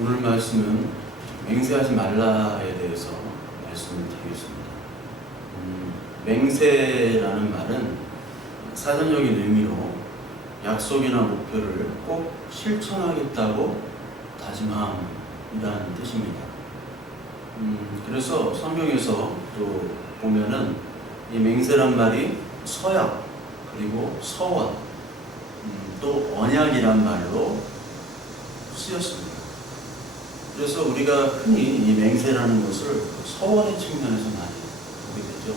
오늘 말씀은 맹세하지 말라에 대해서 말씀을 드리겠습니다. 맹세라는 말은 사전적인 의미로 약속이나 목표를 꼭 실천하겠다고 다짐함이라는 뜻입니다. 그래서 성경에서 또 보면은 이 맹세란 말이 서약 그리고 서원 또 언약이란 말로 쓰였습니다. 그래서 우리가 흔히 이 맹세라는 것을 서원의 측면에서 많이 보게 되죠.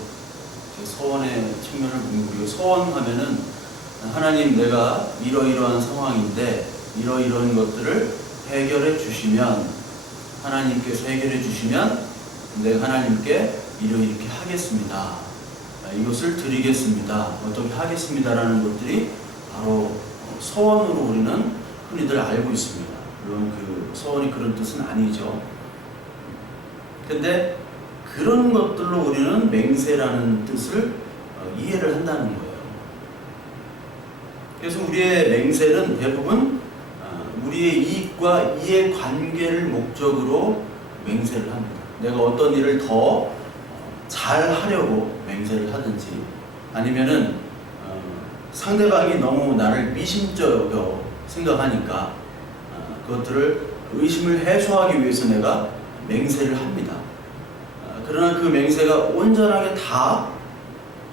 서원의 측면을 보면 우리가 서원하면은 하나님 내가 이러이러한 상황인데 이러이러한 것들을 해결해 주시면 하나님께서 해결해 주시면 내가 하나님께 이렇게 하겠습니다. 이것을 드리겠습니다. 어떻게 하겠습니다라는 것들이 바로 서원으로 우리는 흔히들 알고 있습니다. 물론 그 서원이 그런 뜻은 아니죠. 근데 그런 것들로 우리는 맹세라는 뜻을 이해를 한다는 거예요. 그래서 우리의 맹세는 대부분 우리의 이익과 이해 관계를 목적으로 맹세를 합니다. 내가 어떤 일을 더 잘 하려고 맹세를 하든지 아니면은 상대방이 너무 나를 미심쩍어 생각하니까 그것들을 의심을 해소하기 위해서 내가 맹세를 합니다. 그러나 그 맹세가 온전하게 다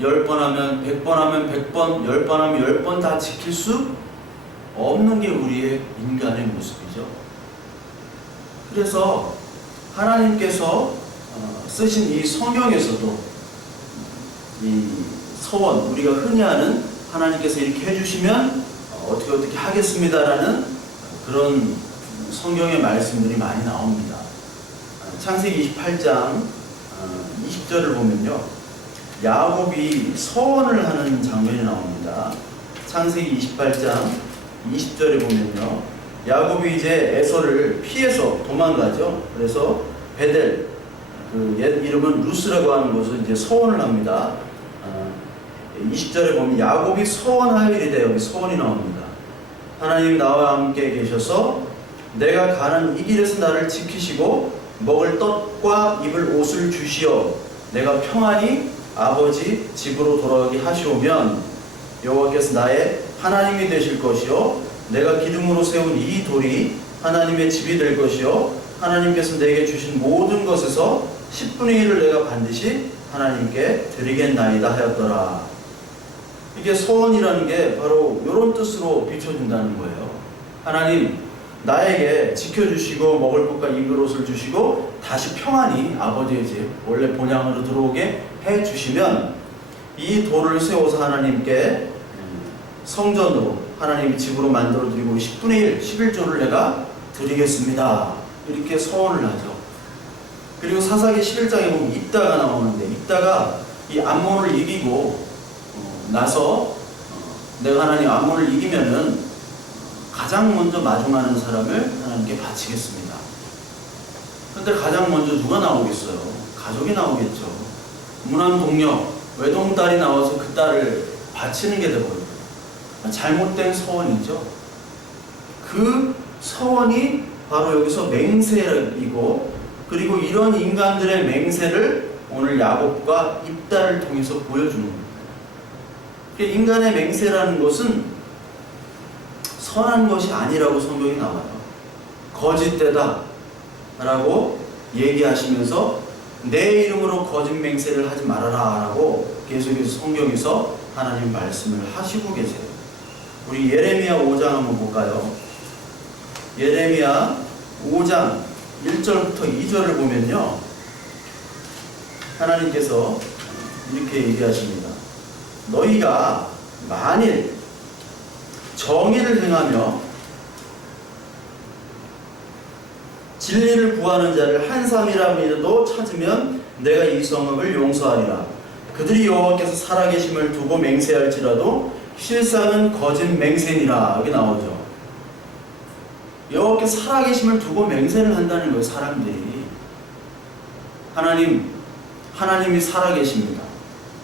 10번 하면 100번 하면 100번, 10번 하면 10번 다 지킬 수 없는 게 우리의 인간의 모습이죠. 그래서 하나님께서 쓰신 이 성경에서도 이 서원, 우리가 흔히 하는 하나님께서 이렇게 해주시면 어떻게 하겠습니다라는 그런 성경의 말씀들이 많이 나옵니다. 창세기 28장 20절을 보면요, 야곱이 서원을 하는 장면이 나옵니다. 창세기 28장 20절에 보면요, 야곱이 이제 에서를 피해서 도망가죠. 그래서 베델, 그 옛 이름은 루스라고 하는 곳을 이제 서원을 합니다. 20절에 보면 야곱이 서원하여이르되, 여기 서원이 나옵니다. 하나님이 나와 함께 계셔서 내가 가는 이 길에서 나를 지키시고 먹을 떡과 입을 옷을 주시어 내가 평안히 아버지 집으로 돌아가게 하시오면 여호와께서 나의 하나님이 되실 것이요 내가 기둥으로 세운 이 돌이 하나님의 집이 될 것이요 하나님께서 내게 주신 모든 것에서 10분의 1을 내가 반드시 하나님께 드리겠나이다 하였더라. 이게 소원이라는 게 바로 이런 뜻으로 비춰진다는 거예요. 하나님 나에게 지켜주시고 먹을 것과 입을 옷을 주시고 다시 평안히 아버지의 집 원래 본향으로 들어오게 해주시면 이 돌을 세워서 하나님께 성전으로 하나님 집으로 만들어 드리고 10분의 1, 11조를 내가 드리겠습니다. 이렇게 서원을 하죠. 그리고 사사기 11장에 보면 입다가 나오는데, 입다가 이 암몬을 이기고 나서 내가 하나님 암몬을 이기면은 가장 먼저 마중하는 사람을 하나님께 바치겠습니다. 그런데 가장 먼저 누가 나오겠어요? 가족이 나오겠죠. 무남 동력, 외동딸이 나와서 그 딸을 바치는 게 되거든요. 잘못된 서원이죠. 그 서원이 바로 여기서 맹세이고, 그리고 이런 인간들의 맹세를 오늘 야곱과 입다를 통해서 보여주는 겁니다. 인간의 맹세라는 것은 선한 것이 아니라고 성경이 나와요. 거짓되다 라고 얘기하시면서 내 이름으로 거짓 맹세를 하지 말아라 라고 계속해서 성경에서 하나님 말씀을 하시고 계세요. 우리 예레미야 5장 한번 볼까요? 예레미야 5장 1절부터 2절을 보면요, 하나님께서 이렇게 얘기하십니다. 너희가 만일 정의를 행하며 진리를 구하는 자를 한 사람이라도 찾으면 내가 이 성읍을 용서하리라. 그들이 여호와께서 살아계심을 두고 맹세할지라도 실상은 거짓 맹세니라. 여기 나오죠. 여호와께서 살아계심을 두고 맹세를 한다는 거예요. 사람들이 하나님이 살아계십니다.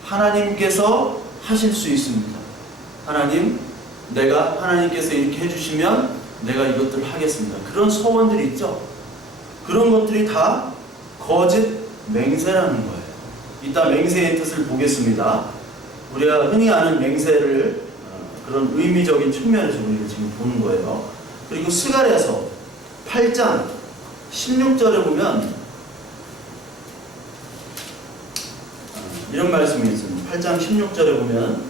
하나님께서 하실 수 있습니다. 하나님께서 이렇게 해주시면 내가 이것들을 하겠습니다. 그런 소원들이 있죠. 그런 것들이 다 거짓 맹세라는 거예요. 이따 맹세의 뜻을 보겠습니다. 우리가 흔히 아는 맹세를 그런 의미적인 측면에서 우리가 지금 보는 거예요. 그리고 스가랴서 8장 16절에 보면 이런 말씀이 있습니다. 8장 16절에 보면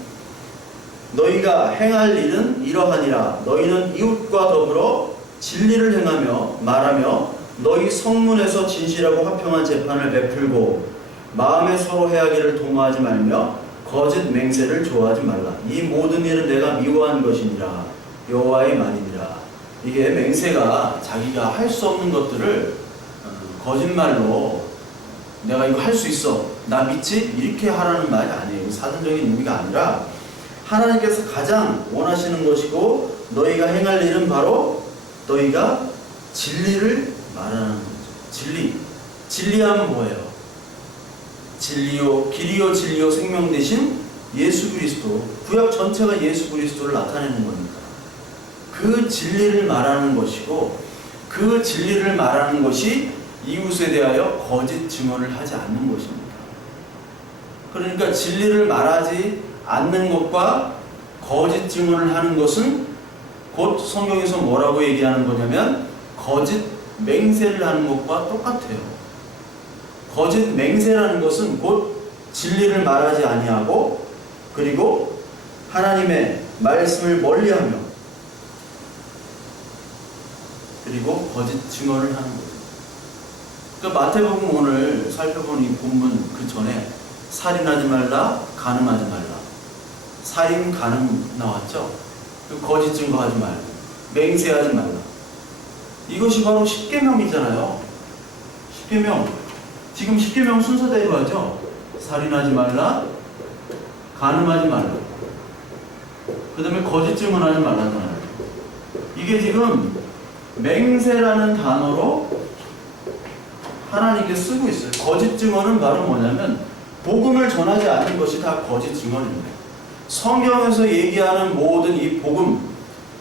너희가 행할 일은 이러하니라. 너희는 이웃과 더불어 진리를 행하며 말하며 너희 성문에서 진실하고 화평한 재판을 베풀고 마음에 서로 해하기를 도모하지 말며 거짓 맹세를 좋아하지 말라. 이 모든 일은 내가 미워한 것이니라. 여호와의 말이니라. 이게 맹세가 자기가 할 수 없는 것들을 거짓말로 내가 이거 할 수 있어, 나 믿지? 이렇게 하라는 말이 아니에요. 사전적인 의미가 아니라 하나님께서 가장 원하시는 것이고 너희가 행할 일은 바로 너희가 진리를 말하는 거죠. 진리하면 뭐예요? 진리요, 길이요, 진리요, 생명 되신 예수 그리스도. 구약 전체가 예수 그리스도를 나타내는 거니까 그 진리를 말하는 것이고, 그 진리를 말하는 것이 이웃에 대하여 거짓 증언을 하지 않는 것입니다. 그러니까 진리를 말하지 않는 것과 거짓 증언을 하는 것은 곧 성경에서 뭐라고 얘기하는 거냐면 거짓 맹세를 하는 것과 똑같아요. 거짓 맹세라는 것은 곧 진리를 말하지 아니하고, 그리고 하나님의 말씀을 멀리하며, 그리고 거짓 증언을 하는 거예요. 그러니까 마태복음 오늘 살펴본 이 본문 그 전에 살인하지 말라, 간음하지 말라. 살인, 간음 나왔죠? 거짓 증거하지 말고, 맹세하지 말라. 이것이 바로 십계명이잖아요. 십계명. 지금 십계명 순서대로 하죠. 살인하지 말라, 간음하지 말라, 그 다음에 거짓 증언하지 말라잖아요. 이게 지금 맹세라는 단어로 하나님께 쓰고 있어요. 거짓 증언은 바로 뭐냐면 복음을 전하지 않는 것이 다 거짓 증언입니다. 성경에서 얘기하는 모든 이 복음,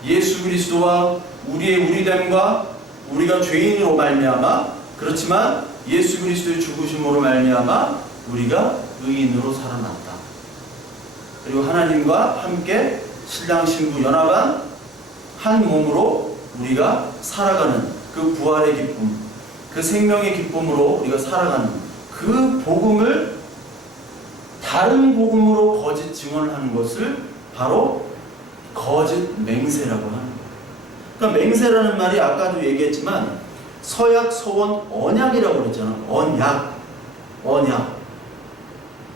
예수 그리스도와 우리의 우리됨과 우리가 죄인으로 말미암아, 그렇지만 예수 그리스도의 죽으심으로 말미암아 우리가 의인으로 살아났다. 그리고 하나님과 함께 신랑 신부 연합한 한 몸으로 우리가 살아가는 그 부활의 기쁨, 그 생명의 기쁨으로 우리가 살아가는 그 복음을 다른 복음으로 거짓 증언을 하는 것을 바로 거짓 맹세라고 하는 거예요. 그러니까 맹세라는 말이 아까도 얘기했지만 서약, 서원, 언약이라고 그랬잖아. 언약.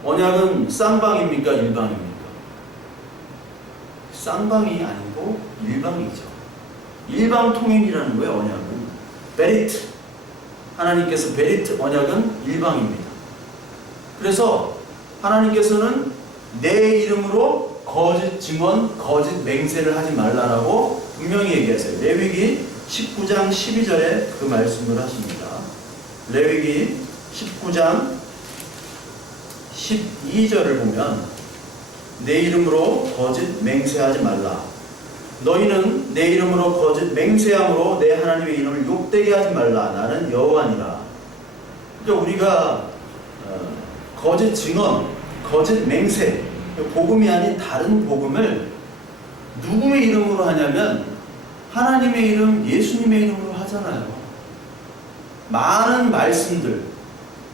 언약은 쌍방입니까? 일방입니까? 쌍방이 아니고 일방이죠. 일방 통행이라는 거예요. 언약은 베리트. 하나님께서 베리트 언약은 일방입니다. 그래서 하나님께서는 내 이름으로 거짓 증언, 거짓 맹세를 하지 말라라고 분명히 얘기하세요. 레위기 19장 12절에 그 말씀을 하십니다. 레위기 19장 12절을 보면 내 이름으로 거짓 맹세하지 말라. 너희는 내 이름으로 거짓 맹세함으로 내 하나님의 이름을 욕되게 하지 말라. 나는 여호와니라. 그러니까 우리가 거짓 증언, 거짓 맹세, 복음이 아닌 다른 복음을 누구의 이름으로 하냐면 하나님의 이름, 예수님의 이름으로 하잖아요. 많은 말씀들,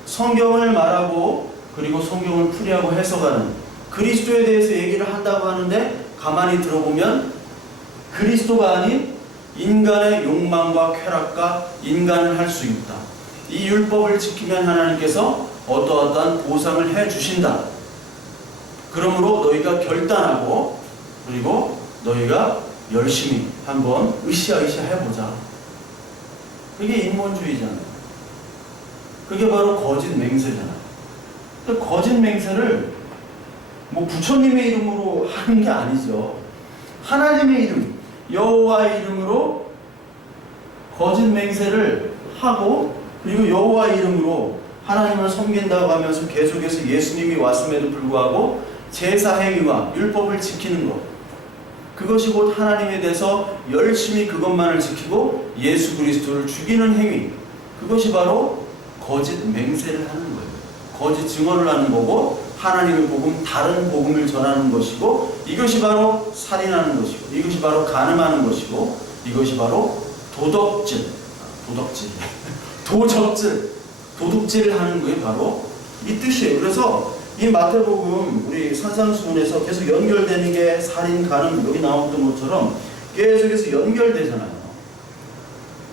성경을 말하고 그리고 성경을 풀이하고 해석하는 그리스도에 대해서 얘기를 한다고 하는데 가만히 들어보면 그리스도가 아닌 인간의 욕망과 쾌락과 인간을 할 수 있다. 이 율법을 지키면 하나님께서 어떠어떠한 보상을 해주신다. 그러므로 너희가 결단하고 그리고 너희가 열심히 한번 으쌰으쌰 해보자. 그게 인본주의잖아요. 그게 바로 거짓 맹세잖아요. 거짓 맹세를 뭐 부처님의 이름으로 하는 게 아니죠. 하나님의 이름, 여호와의 이름으로 거짓 맹세를 하고 그리고 여호와의 이름으로 하나님을 섬긴다고 하면서 계속해서 예수님이 왔음에도 불구하고 제사 행위와 율법을 지키는 것, 그 그것이 곧 하나님에 대해서 열심히 그것만을 지키고 예수 그리스도를 죽이는 행위, 그것이 바로 거짓 맹세를 하는 거예요. 거짓 증언을 하는 거고, 하나님의 복음, 다른 복음을 전하는 것이고, 이것이 바로 살인하는 것이고, 이것이 바로 간음하는 것이고, 이것이 바로 도적질을 하는 게 바로 이 뜻이에요. 그래서 이 마태복음 우리 산상수훈에서 계속 연결되는 게 살인, 간음 여기 나왔던 것처럼 계속해서 연결되잖아요.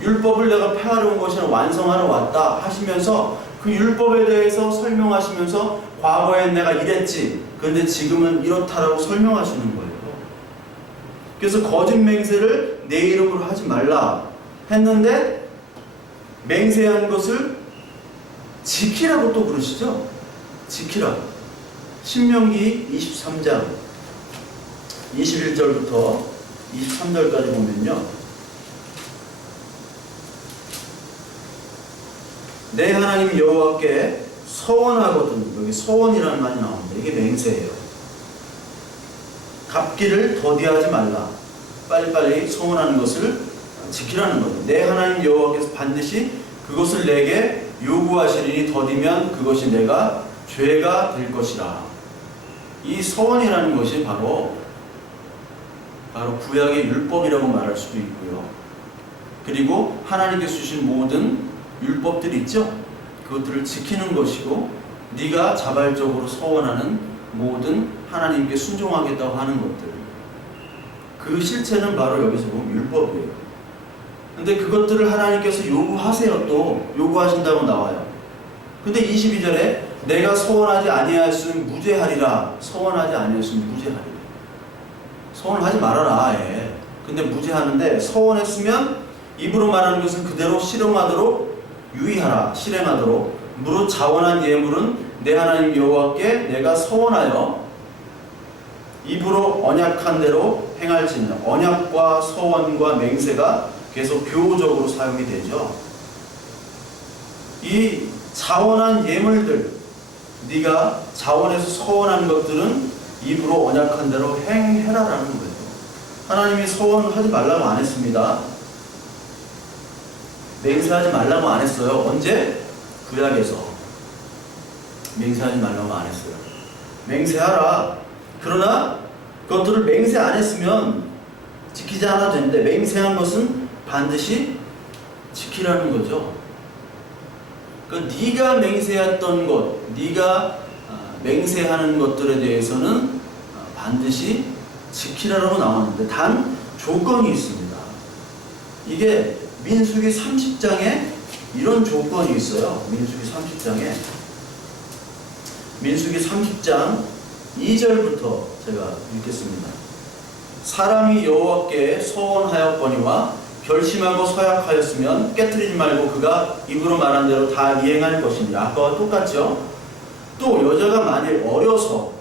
율법을 내가 폐하러 온 것이 아니라 완성하러 왔다 하시면서 그 율법에 대해서 설명하시면서 과거엔 내가 이랬지, 그런데 지금은 이렇다라고 설명하시는 거예요. 그래서 거짓 맹세를 내 이름으로 하지 말라 했는데 맹세한 것을 지키라고 또 그러시죠. 지키라. 신명기 23장 21절부터 23절까지 보면요, 내 하나님 여호와께 서원하거든. 여기 서원이라는 말이 나옵니다. 이게 맹세예요. 갚기를 더디하지 말라. 빨리빨리 서원하는 것을 지키라는 거예요. 내 하나님 여호와께서 반드시 그것을 내게 요구하시리니 더디면 그것이 내가 죄가 될 것이라. 이 서원이라는 것이 바로 구약의 율법이라고 말할 수도 있고요. 그리고 하나님께서 주신 모든 율법들이 있죠. 그것들을 지키는 것이고, 네가 자발적으로 서원하는 모든 하나님께 순종하겠다고 하는 것들, 그 실체는 바로 여기서 보면 율법이에요. 근데 그것들을 하나님께서 요구하세요. 또 요구하신다고 나와요. 근데 22절에 내가 서원하지 아니하였으면 무죄하리라. 서원하지 아니하였으면 무죄하리라. 서원을 하지 말아라 아예. 근데 무죄하는데, 서원했으면 입으로 말하는 것은 그대로 실행하도록 유의하라. 실행하도록. 무릇 자원한 예물은 내 하나님 여호와께 내가 서원하여 입으로 언약한 대로 행할지니라. 언약과 서원과 맹세가 계속 교우적으로 사용이 되죠. 이 자원한 예물들, 네가 자원해서 서원한 것들은 입으로 언약한 대로 행해라라는 거예요. 하나님이 서원하지 말라고 안 했습니다. 맹세하지 말라고 안 했어요. 언제? 구약에서 맹세하지 말라고 안 했어요. 맹세하라. 그러나 그것들을 맹세 안 했으면 지키지 않아도 되는데, 맹세한 것은 반드시 지키라는 거죠. 그러니까 네가 맹세했던 것, 네가 맹세하는 것들에 대해서는 반드시 지키라고 나왔는데, 단 조건이 있습니다. 이게 민수기 30장에 이런 조건이 있어요. 민수기 30장 2절부터 제가 읽겠습니다. 사람이 여호와께 서원하였거니와 결심하고 서약하였으면 깨트리지 말고 그가 입으로 말한 대로 다 이행할 것이니라. 아까와 똑같죠? 또 여자가 만일 어려서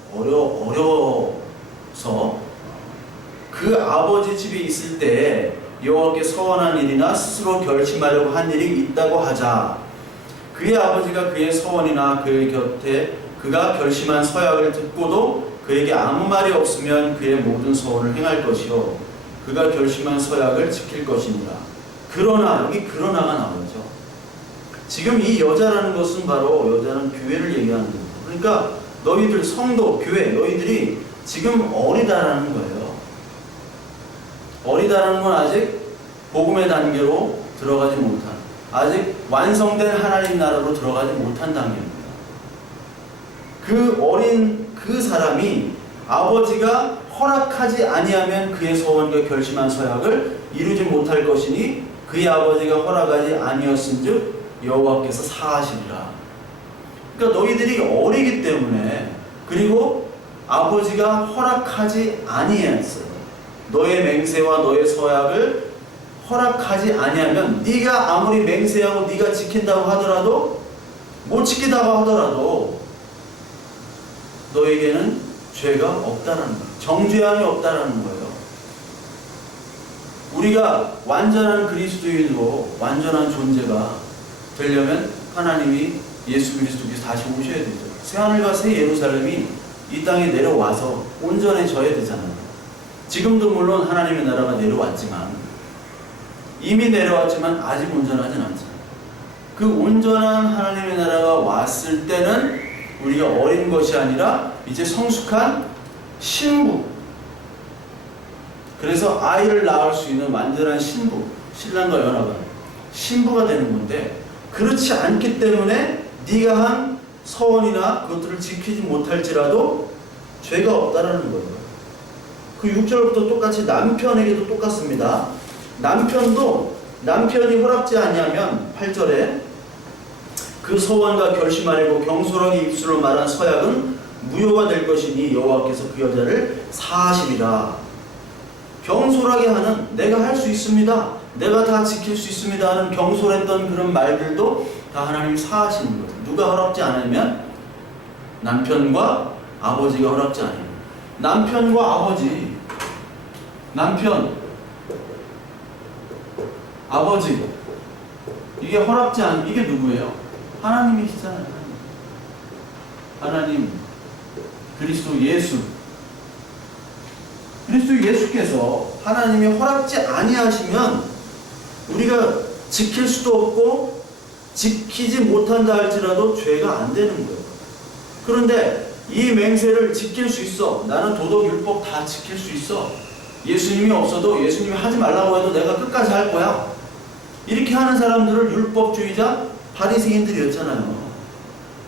그 아버지 집에 있을 때 여호와께 서원한 일이나 스스로 결심하려고 한 일이 있다고 하자. 그의 아버지가 그의 서원이나 그의 곁에 그가 결심한 서약을 듣고도 그에게 아무 말이 없으면 그의 모든 서원을 행할 것이요 그가 결심한 서약을 지킬 것이니라. 그러나, 여기 그러나가 나오죠. 지금 이 여자라는 것은 바로 여자는 교회를 얘기하는 겁니다. 그러니까 너희들 성도, 교회, 너희들이 지금 어리다라는 거예요. 어리다라는 건 아직 복음의 단계로 들어가지 못한, 아직 완성된 하나님 나라로 들어가지 못한 단계입니다. 그 어린 그 사람이 아버지가 허락하지 아니하면 그의 서원과 결심한 서약을 이루지 못할 것이니 그의 아버지가 허락하지 아니었은즉 여호와께서 사하시리라. 그러니까 너희들이 어리기 때문에, 그리고 아버지가 허락하지 아니했어요. 너의 맹세와 너의 서약을 허락하지 아니하면, 네가 아무리 맹세하고 네가 지킨다고 하더라도, 못 지키다고 하더라도 너에게는 죄가 없다는 거예요. 정죄함이 없다는 거예요. 우리가 완전한 그리스도인으로 완전한 존재가 되려면 하나님이 예수 그리스도께서 다시 오셔야 되죠. 새하늘과 새 예루살렘이 이 땅에 내려와서 온전해져야 되잖아요. 지금도 물론 하나님의 나라가 내려왔지만, 이미 내려왔지만 아직 온전하진 않잖아요. 그 온전한 하나님의 나라가 왔을 때는 우리가 어린 것이 아니라 이제 성숙한 신부, 그래서 아이를 낳을 수 있는 완전한 신부, 신랑과 연합한 신부가 되는 건데, 그렇지 않기 때문에 네가 한 서원이나 그것들을 지키지 못할지라도 죄가 없다라는 거예요. 그 6절부터 똑같이 남편에게도 똑같습니다. 남편이 허락지 아니하면 8절에 그 서원과 결심하려고 경솔하게 입술로 말한 서약은 무효가 될 것이니 여호와께서 그 여자를 사하시리라. 경솔하게 하는, 내가 할 수 있습니다, 내가 다 지킬 수 있습니다 하는 경솔했던 그런 말들도 다 하나님이 사하시는 거예요. 누가 허락지 않으면? 남편과 아버지가 허락지 않으면. 남편과 아버지, 아버지, 이게 허락지 않으면 이게 누구예요? 하나님이시잖아요. 하나님, 그리스도 예수께서 하나님이 허락지 아니하시면 우리가 지킬 수도 없고 지키지 못한다 할지라도 죄가 안 되는 거예요. 그런데 이 맹세를 지킬 수 있어. 나는 도덕, 율법 다 지킬 수 있어. 예수님이 없어도, 예수님이 하지 말라고 해도 내가 끝까지 할 거야. 이렇게 하는 사람들을 율법주의자, 바리새인들이었잖아요.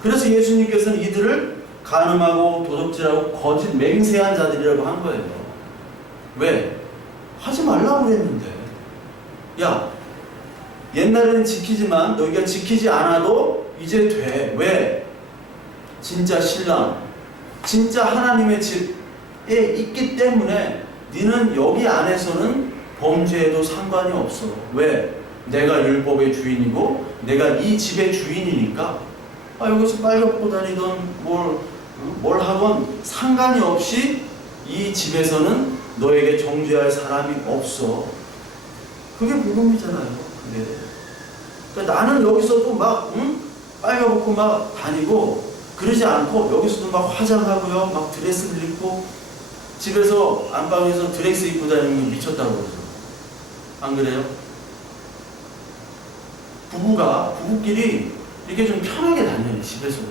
그래서 예수님께서는 이들을 간음하고 도둑질하고 거짓 맹세한 자들이라고 한 거예요. 왜? 하지 말라고 그랬는데. 야, 옛날에는 지키지만 너희가 지키지 않아도 이제 돼. 왜? 진짜 신랑, 진짜 하나님의 집에 있기 때문에 너는 여기 안에서는 범죄해도 상관이 없어. 왜? 내가 율법의 주인이고 내가 이 집의 주인이니까 여기서 빨갛고 다니던 뭘 하건 상관이 없이 이 집에서는 너에게 정죄할 사람이 없어. 그게 복음이잖아요. 그게. 그러니까 나는 여기서도 막 빨가벗고 막 다니고 그러지 않고, 여기서도 막 화장하고요, 막 드레스를 입고 집에서 안방에서 드레스 입고 다니는 게 미쳤다고 그러죠. 안 그래요? 부부끼리 이렇게 좀 편하게 다녀요. 집에서도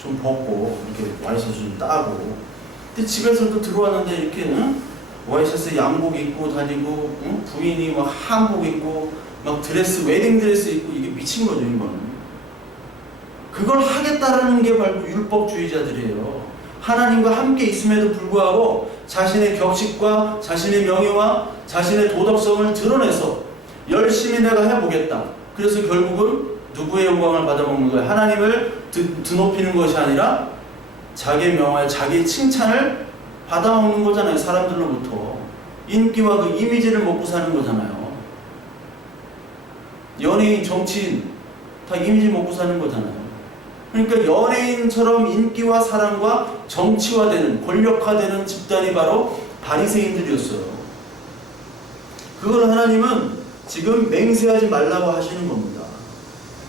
좀 벗고 이렇게 와이셔츠 좀 따고. 근데 집에서도 들어왔는데 이렇게 와이셔츠 양복 입고 다니고, 부인이 막 한복 입고 막 드레스, 웨딩 드레스 입고, 이게 미친 거죠, 이거는. 그걸 하겠다라는 게 바로 율법주의자들이에요. 하나님과 함께 있음에도 불구하고 자신의 격식과 자신의 명예와 자신의 도덕성을 드러내서 열심히 내가 해보겠다. 그래서 결국은 누구의 영광을 받아먹는 거예요? 하나님을 드높이는 것이 아니라 자기의 명예, 자기의 칭찬을 받아먹는 거잖아요. 사람들로부터 인기와 그 이미지를 먹고 사는 거잖아요. 연예인, 정치인 다 이미지 먹고 사는 거잖아요. 그러니까 연예인처럼 인기와 사랑과 정치화되는, 권력화되는 집단이 바로 바리새인들이었어요. 그걸 하나님은 지금 맹세하지 말라고 하시는 겁니다.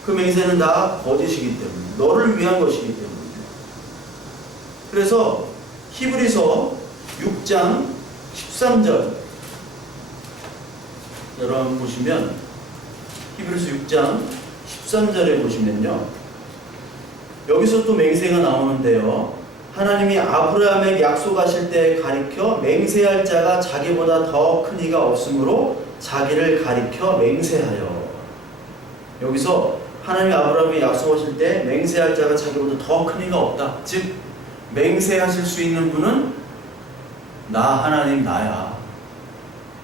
그 맹세는 다 거짓이기 때문에, 너를 위한 것이기 때문에. 그래서 히브리서 6장 13절 여러분 보시면, 히브리서 6장 13절에 보시면요, 여기서 또 맹세가 나오는데요, 하나님이 아브라함에게 약속하실 때 가리켜 맹세할 자가 자기보다 더 큰 이가 없으므로 자기를 가리켜 맹세하여. 여기서 하나님이 아브라함에게 약속하실 때 맹세할 자가 자기보다 더 큰 이가 없다. 즉 맹세하실 수 있는 분은 나, 하나님 나야.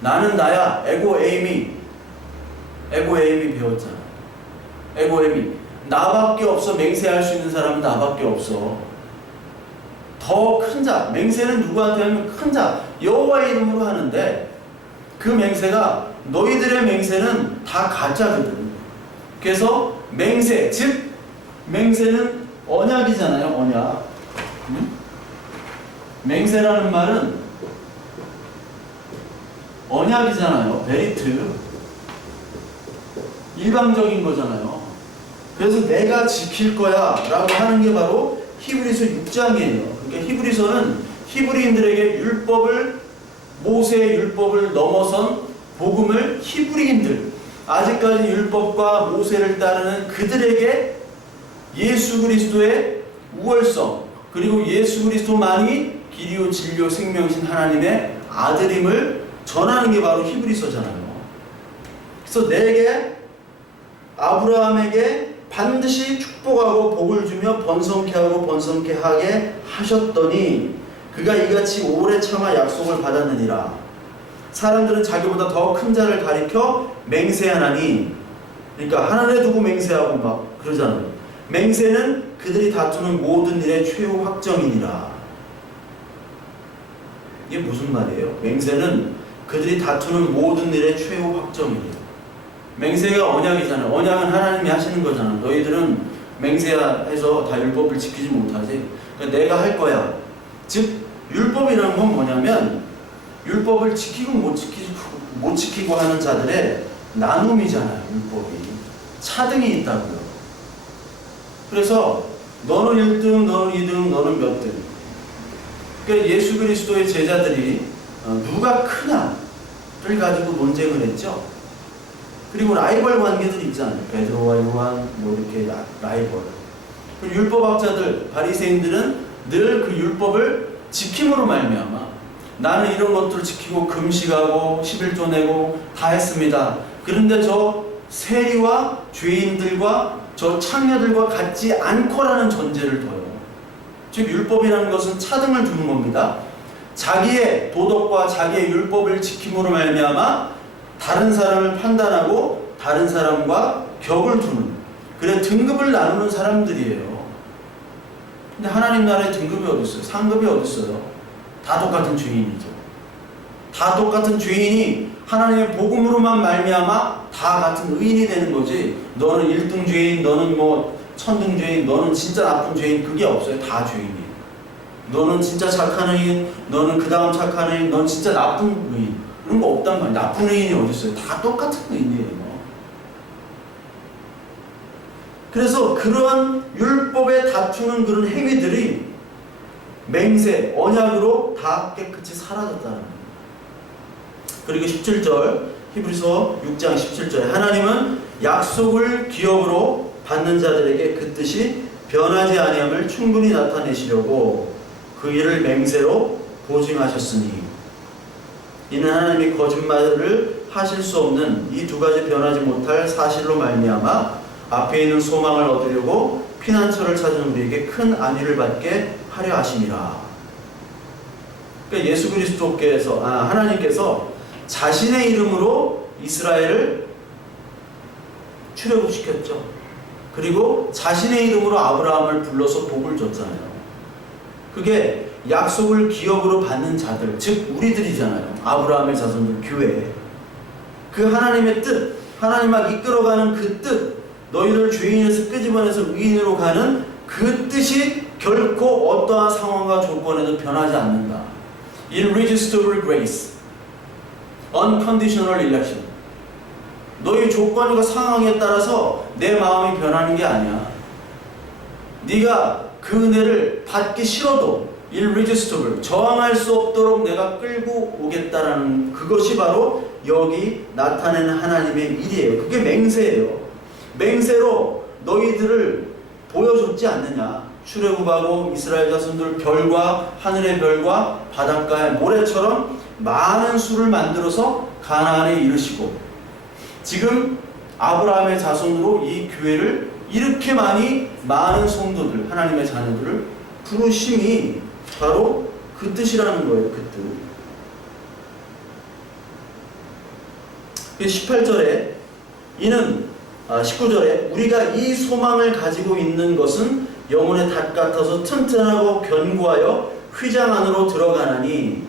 나는 나야. 에고에이미 배웠잖아. 에고에이미. 나밖에 없어. 맹세할 수 있는 사람은 나밖에 없어. 더 큰 자, 맹세는 누구한테 하면 큰 자, 여호와의 이름으로 하는데, 그 맹세가, 너희들의 맹세는 다 가짜거든. 그래서 맹세, 즉 맹세는 언약이잖아요. 언약. 맹세라는 말은 언약이잖아요. 베리트, 일방적인 거잖아요. 그래서 내가 지킬 거야 라고 하는 게 바로 히브리서 6장이에요. 그러니까 히브리서는 히브리인들에게 율법을 모세의 율법을 넘어선 복음을 히브리인들, 아직까지 율법과 모세를 따르는 그들에게 예수 그리스도의 우월성, 그리고 예수 그리스도만이 길이요 진리요 생명이신 하나님의 아들임을 전하는 게 바로 히브리서잖아요. 그래서 내게 아브라함에게 반드시 축복하고 복을 주며 번성케 하고 번성케 하게 하셨더니 그가 이같이 오래 참아 약속을 받았느니라. 사람들은 자기보다 더 큰 자를 가리켜 맹세하나니, 그러니까 하늘에 두고 맹세하고 막 그러잖아요. 맹세는 그들이 다투는 모든 일의 최후 확정이니라. 이게 무슨 말이에요? 맹세는 그들이 다투는 모든 일의 최후 확정이에요. 맹세가 언약이잖아요. 언약은 하나님이 하시는 거잖아요. 너희들은 맹세해서 다 율법을 지키지 못하지. 그러니까 내가 할 거야. 즉 율법이라는 건 뭐냐면 율법을 지키고 못 지키고 하는 자들의 나눔이잖아요. 율법이 차등이 있다고요. 그래서 너는 1등, 너는 2등, 너는 몇 등. 그러니까 예수 그리스도의 제자들이 누가 크냐를 가지고 논쟁을 했죠. 그리고 라이벌 관계들이 있잖아요. 베드로와 요한 뭐 이렇게 라이벌. 율법학자들, 바리새인들은 늘 그 율법을 지킴으로 말미암아 나는 이런 것들을 지키고 금식하고 11조 내고 다 했습니다. 그런데 저 세리와 죄인들과 저 창녀들과 같지 않고라는 전제를 둬요. 즉 율법이라는 것은 차등을 두는 겁니다. 자기의 도덕과 자기의 율법을 지킴으로 말미암아 다른 사람을 판단하고 다른 사람과 격을 두는, 그래 등급을 나누는 사람들이에요. 근데 하나님 나라에 등급이 어디 있어요? 상급이 어디 있어요? 다 똑같은 죄인이죠. 다 똑같은 죄인이 하나님의 복음으로만 말미암아 다 같은 의인이 되는 거지. 너는 1등 죄인, 너는 뭐 1000등 죄인, 너는 진짜 나쁜 죄인, 그게 없어요. 다 죄인이에요. 너는 진짜 착한 의인, 너는 그 다음 착한 의인, 넌 진짜 나쁜 의인, 그런 거 없단 말이에요. 나쁜 의인이 어디 있어요? 다 똑같은 의인이에요. 그래서 그러한 율법에 다투는 그런 행위들이 맹세, 언약으로 다 깨끗이 사라졌다는 거예요. 그리고 17절, 히브리서 6장 17절에 하나님은 약속을 기업으로 받는 자들에게 그 뜻이 변하지 아니함을 충분히 나타내시려고 그 일을 맹세로 보증하셨으니, 이는 하나님이 거짓말을 하실 수 없는 이 두 가지 변하지 못할 사실로 말미암아 앞에 있는 소망을 얻으려고 피난처를 찾은 우리에게 큰 안위를 받게 하려 하심이라. 그러니까 예수 그리스도께서 하나님께서 자신의 이름으로 이스라엘을 출애굽시켰죠. 그리고 자신의 이름으로 아브라함을 불러서 복을 줬잖아요. 그게 약속을 기업으로 받는 자들, 즉 우리들이잖아요. 아브라함의 자손들, 교회. 그 하나님의 뜻, 하나님 막 이끌어가는 그 뜻, 너희를 죄인에서 끄집어내서 의인으로 가는 그 뜻이 결코 어떠한 상황과 조건에도 변하지 않는다. Irresistible grace, unconditional election. 너희 조건과 상황에 따라서 내 마음이 변하는 게 아니야. 네가 그 은혜를 받기 싫어도 irresistible, 저항할 수 없도록 내가 끌고 오겠다라는 그것이 바로 여기 나타내는 하나님의 일이에요. 그게 맹세예요. 맹세로 너희들을 보여줬지 않느냐. 출애굽하고 이스라엘 자손들 별과 하늘의 별과 바닷가의 모래처럼 많은 수를 만들어서 가나안에 이르시고, 지금 아브라함의 자손으로 이 교회를 이렇게 많은 성도들, 하나님의 자녀들을 부르심이 바로 그 뜻이라는 거예요. 그 뜻. 18절에 19절에 우리가 이 소망을 가지고 있는 것은 영혼의 닷 같아서 튼튼하고 견고하여 휘장 안으로 들어가나니,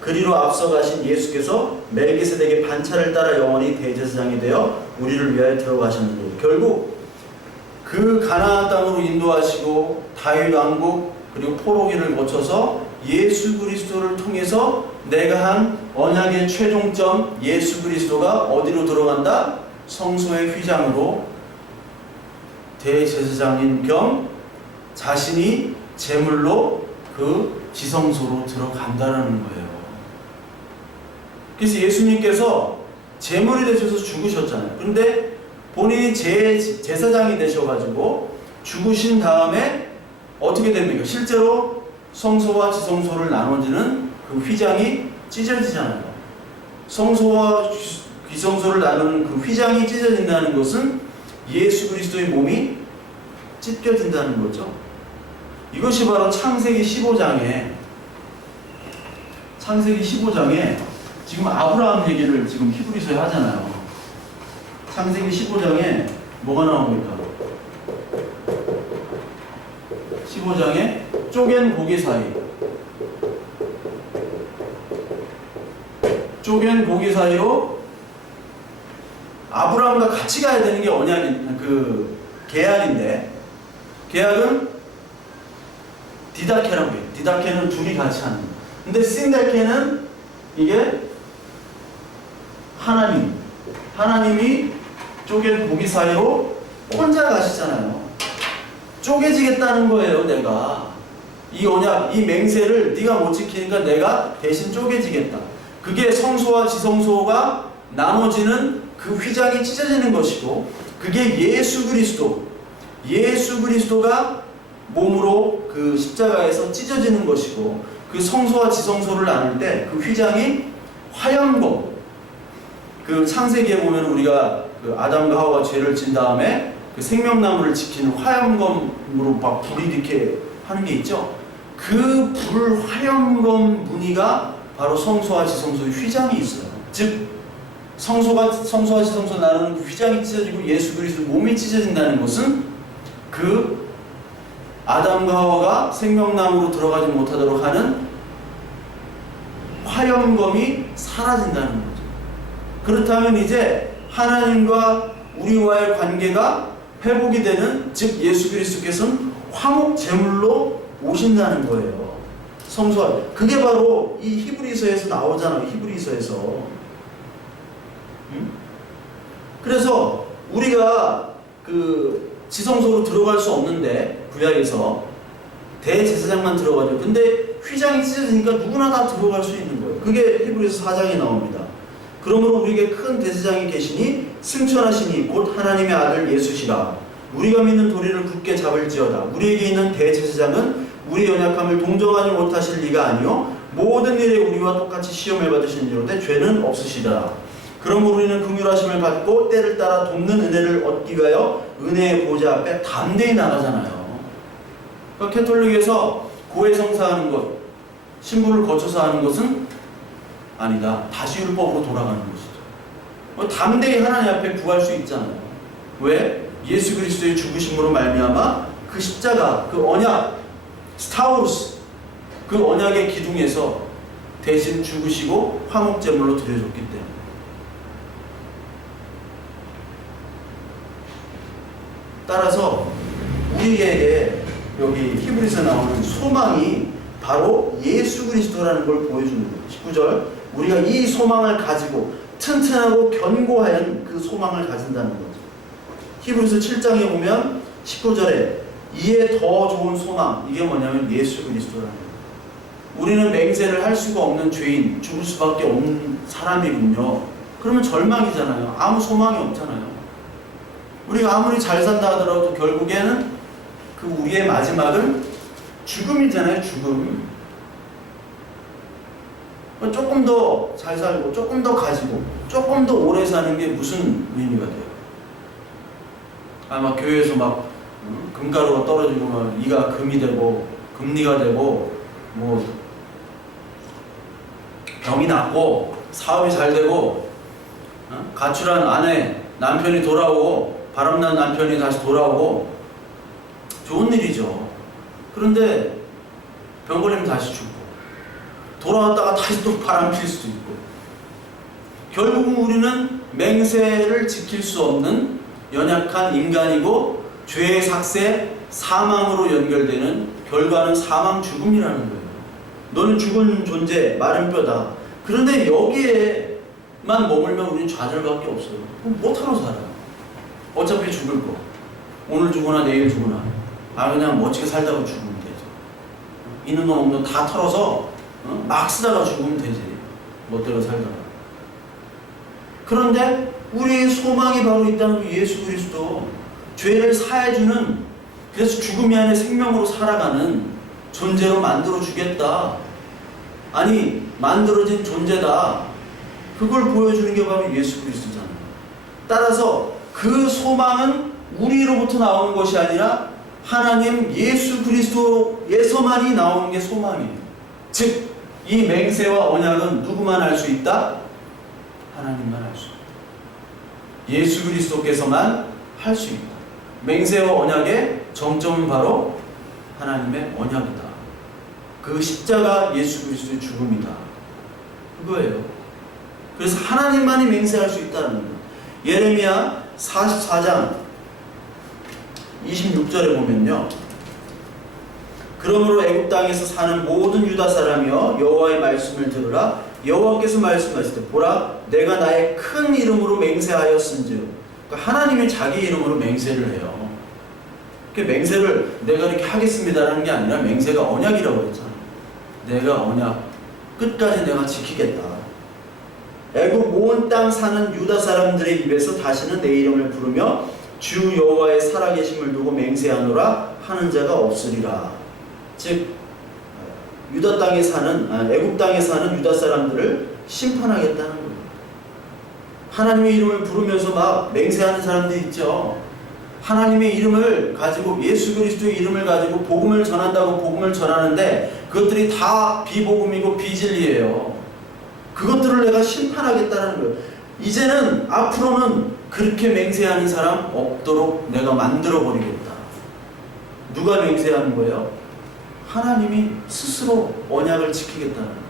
그리로 앞서가신 예수께서 멜기세덱의 반차를 따라 영원히 대제사장이 되어 우리를 위하여 들어가셨는데, 결국 그 가나안 땅으로 인도하시고 다윗 왕국 그리고 포로기를 거쳐서 예수 그리스도를 통해서 내가 한 언약의 최종점 예수 그리스도가 어디로 들어간다? 성소의 휘장으로 대제사장인 겸 자신이 제물로 그 지성소로 들어간다라는 거예요. 그래서 예수님께서 제물이 되셔서 죽으셨잖아요. 그런데 본인이 제사장이 되셔가지고 죽으신 다음에 어떻게 됩니까? 실제로 성소와 지성소를 나눠지는 그 휘장이 찢어지잖아요. 성소와 귀성소를 나누는 그 휘장이 찢어진다는 것은 예수 그리스도의 몸이 찢겨진다는 거죠. 이것이 바로 창세기 15장에 지금 아브라함 얘기를 지금 히브리서에 하잖아요. 창세기 15장에 뭐가 나옵니까? 15장에 쪼갠 고기 사이로 아브라함과 같이 가야 되는 게 계약인데, 계약은 디다케라고 해요. 디다케는 둘이 같이 하는 거예요. 근데 신다케는 이게 하나님이 쪼갠 고기 사이로 혼자 가시잖아요. 쪼개지겠다는 거예요. 내가 이 언약, 이 맹세를 네가 못 지키니까 내가 대신 쪼개지겠다. 그게 성소와 지성소가 나눠지는 그 휘장이 찢어지는 것이고, 그게 예수 그리스도가 몸으로 그 십자가에서 찢어지는 것이고, 그 성소와 지성소를 나눌 때 그 휘장이 화염검, 그 창세기에 보면 우리가 그 아담과 하와가 죄를 진 다음에 그 생명나무를 지키는 화염검으로 막 불이 이렇게 하는 게 있죠. 그 불 화염검 무늬가 바로 성소와 지성소의 휘장이 있어요. 즉 성소와 지성소 나누는 그 휘장이 찢어지고 예수 그리스도 몸이 찢어진다는 것은 그 아담과 하와가 생명나무로 들어가지 못하도록 하는 화염검이 사라진다는 거죠. 그렇다면 이제 하나님과 우리와의 관계가 회복이 되는, 즉 예수 그리스도께서는 화목 제물로 오신다는 거예요. 성소와. 그게 바로 이 히브리서에서 나오잖아요. 히브리서에서. 그래서 우리가 그 지성소로 들어갈 수 없는데, 구약에서 대제사장만 들어가죠. 근데 휘장이 찢어지니까 누구나 다 들어갈 수 있는 거예요. 그게 히브리서 4장에 나옵니다. 그러므로 우리에게 큰 대제사장이 계시니 승천하시니 곧 하나님의 아들 예수시라. 우리가 믿는 도리를 굳게 잡을지어다. 우리에게 있는 대제사장은 우리 연약함을 동정하지 못하실 리가 아니요 모든 일에 우리와 똑같이 시험을 받으시는지로되 죄는 없으시다. 그러므로 우리는 긍휼하심을 받고 때를 따라 돕는 은혜를 얻기 위하여 은혜의 보좌 앞에 담대히 나가잖아요. 그러니까 캐톨릭에서 고해성사하는 것, 신부를 거쳐서 하는 것은 아니다. 다시 율법으로 돌아가는 것이죠. 담대히 하나님 앞에 구할 수 있잖아요. 왜? 예수 그리스도의 죽으심으로 말미암아 그 십자가, 그 언약, 스타우루스, 그 언약의 기둥에서 대신 죽으시고 화목제물로 드려졌기 때문에. 따라서 우리에게 여기 히브리서에 나오는 소망이 바로 예수 그리스도라는 걸 보여주는 거예요. 19절, 우리가 이 소망을 가지고 튼튼하고 견고한 그 소망을 가진다는 거죠. 히브리서 7장에 보면 19절에 이에 더 좋은 소망, 이게 뭐냐면 예수 그리스도라는 거예요. 우리는 맹세를 할 수가 없는 죄인, 죽을 수밖에 없는 사람이군요. 그러면 절망이잖아요. 아무 소망이 없잖아요. 우리가 아무리 잘 산다 하더라도 결국에는 그 우리의 마지막은 죽음이잖아요. 죽음. 조금 더 잘 살고 조금 더 가지고 조금 더 오래 사는 게 무슨 의미가 돼요? 막 교회에서 막 금가루가 떨어지고 막 이가 금이 되고 금리가 되고 뭐 병이 낫고 사업이 잘 되고 가출한 아내 남편이 돌아오고 바람난 남편이 다시 돌아오고 좋은 일이죠. 그런데 병 걸리면 다시 죽고 돌아왔다가 다시 또 바람 필 수도 있고, 결국은 우리는 맹세를 지킬 수 없는 연약한 인간이고 죄의 삭세, 사망으로 연결되는 결과는 사망, 죽음이라는 거예요. 너는 죽은 존재, 마른 뼈다. 그런데 여기에만 머물면 우리는 좌절밖에 없어요. 그럼 못하러 살아요. 어차피 죽을 거. 오늘 죽으나 내일 죽으나. 그냥 멋지게 살다가 죽으면 되죠. 있는 돈 없는 돈 다 털어서 막 쓰다가 죽으면 되지. 멋대로 살다가. 그런데 우리의 소망이 바로 있다는 예수 그리스도, 죄를 사해주는, 그래서 죽음이 아닌 생명으로 살아가는 존재로 만들어주겠다. 아니, 만들어진 존재다. 그걸 보여주는 게 바로 예수 그리스도잖아요. 따라서 그 소망은 우리로부터 나오는 것이 아니라 하나님 예수 그리스도에서만이 나오는 게 소망이에요. 즉, 이 맹세와 언약은 누구만 할 수 있다? 하나님만 할 수 있다. 예수 그리스도께서만 할 수 있다. 맹세와 언약의 정점은 바로 하나님의 언약이다. 그 십자가 예수 그리스도의 죽음이다. 그거예요. 그래서 하나님만이 맹세할 수 있다는 거예요. 예레미야 44장 26절에 보면요, 그러므로 애굽 땅에서 사는 모든 유다 사람이여 여호와의 말씀을 들으라. 여호와께서 말씀하시되 보라, 내가 나의 큰 이름으로 맹세하였은즉. 그러니까 하나님이 자기 이름으로 맹세를 해요. 그 맹세를 내가 이렇게 하겠습니다라는 게 아니라 맹세가 언약이라고 그랬잖아요. 내가 언약 끝까지 내가 지키겠다. 애굽 온 땅 사는 유다 사람들의 입에서 다시는 내 이름을 부르며 주 여호와의 살아계심을 두고 맹세하노라 하는 자가 없으리라. 즉, 유다 땅에 사는, 애굽 땅에 사는 유다 사람들을 심판하겠다는 거예요. 하나님의 이름을 부르면서 막 맹세하는 사람들 있죠. 하나님의 이름을 가지고, 예수 그리스도의 이름을 가지고 복음을 전한다고 복음을 전하는데 그것들이 다 비복음이고 비진리예요. 그것들을 내가 심판하겠다는 거예요. 이제는 앞으로는 그렇게 맹세하는 사람 없도록 내가 만들어버리겠다. 누가 맹세하는 거예요? 하나님이 스스로 언약을 지키겠다는 거예요.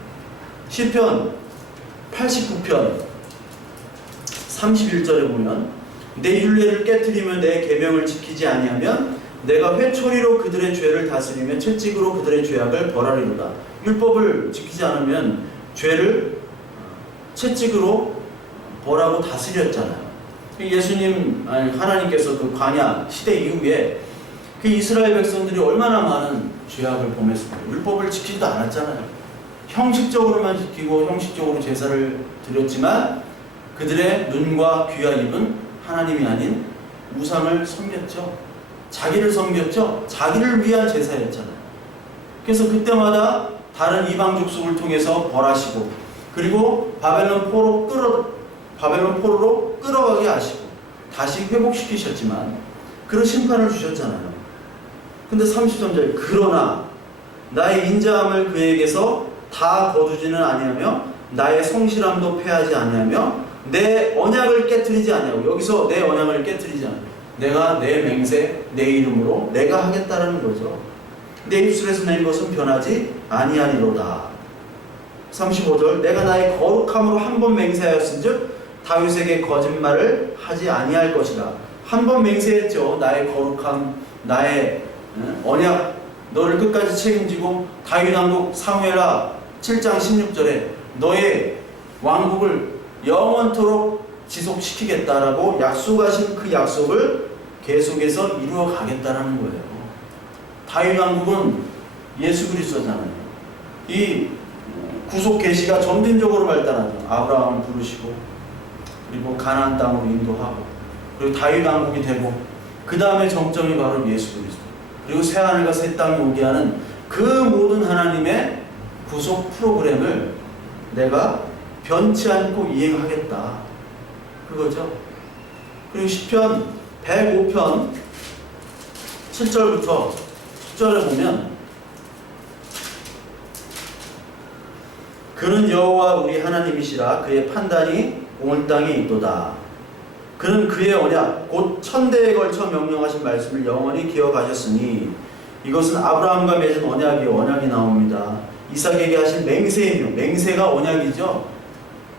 시편 89편 31절에 보면 내 율례를 깨트리며 내 계명을 지키지 아니하면 내가 회초리로 그들의 죄를 다스리며 채찍으로 그들의 죄악을 벌하리로다. 율법을 지키지 않으면 죄를 채찍으로 벌하고 다스렸잖아요. 예수님, 하나님께서 그 광야 시대 이후에 그 이스라엘 백성들이 얼마나 많은 죄악을 범했습니까? 율법을 지키지도 않았잖아요. 형식적으로만 지키고 형식적으로 제사를 드렸지만 그들의 눈과 귀와 입은 하나님이 아닌 우상을 섬겼죠. 자기를 섬겼죠. 자기를 위한 제사였잖아요. 그래서 그때마다 다른 이방 족속을 통해서 벌하시고, 그리고 바벨론 포로로 끌어가게 하시고 다시 회복시키셨지만 그런 심판을 주셨잖아요. 근데 33절, 그러나 나의 인자함을 그에게서 다 거두지는 아니하며 나의 성실함도 패하지 아니하며 내 언약을 깨트리지 아니하고, 여기서 내 언약을 깨트리지 않아요. 내가 내 맹세, 내 이름으로 내가 하겠다라는 거죠. 내 입술에서 낸 것은 변하지 아니하리로다. 35절, 내가 나의 거룩함으로 한 번 맹세하였은즉 다윗에게 거짓말을 하지 아니할 것이다. 한 번 맹세했죠. 나의 거룩함, 나의 언약, 너를 끝까지 책임지고 다윗 왕국 사무엘하 7장 16절에 너의 왕국을 영원토록 지속시키겠다라고 약속하신 그 약속을 계속해서 이루어 가겠다라는 거예요. 다윗 왕국은 예수 그리스도잖아요. 이 구속 계시가 점진적으로 발달하죠. 아브라함을 부르시고, 그리고 가나안 땅으로 인도하고, 그리고 다윗 왕국이 되고, 그 다음에 정점이 바로 예수 그리스도, 그리고 새 하늘과 새 땅이 오게 하는 그 모든 하나님의 구속 프로그램을 내가 변치 않고 이행하겠다. 그거죠. 그리고 시편 105편 7절부터 10절에 보면 그는 여호와 우리 하나님이시라. 그의 판단이 온 땅에 있도다. 그는 그의 언약 곧 천대에 걸쳐 명령하신 말씀을 영원히 기억하셨으니 이것은 아브라함과 맺은 언약이요, 언약이 나옵니다. 이삭에게 하신 맹세이며, 맹세가 언약이죠.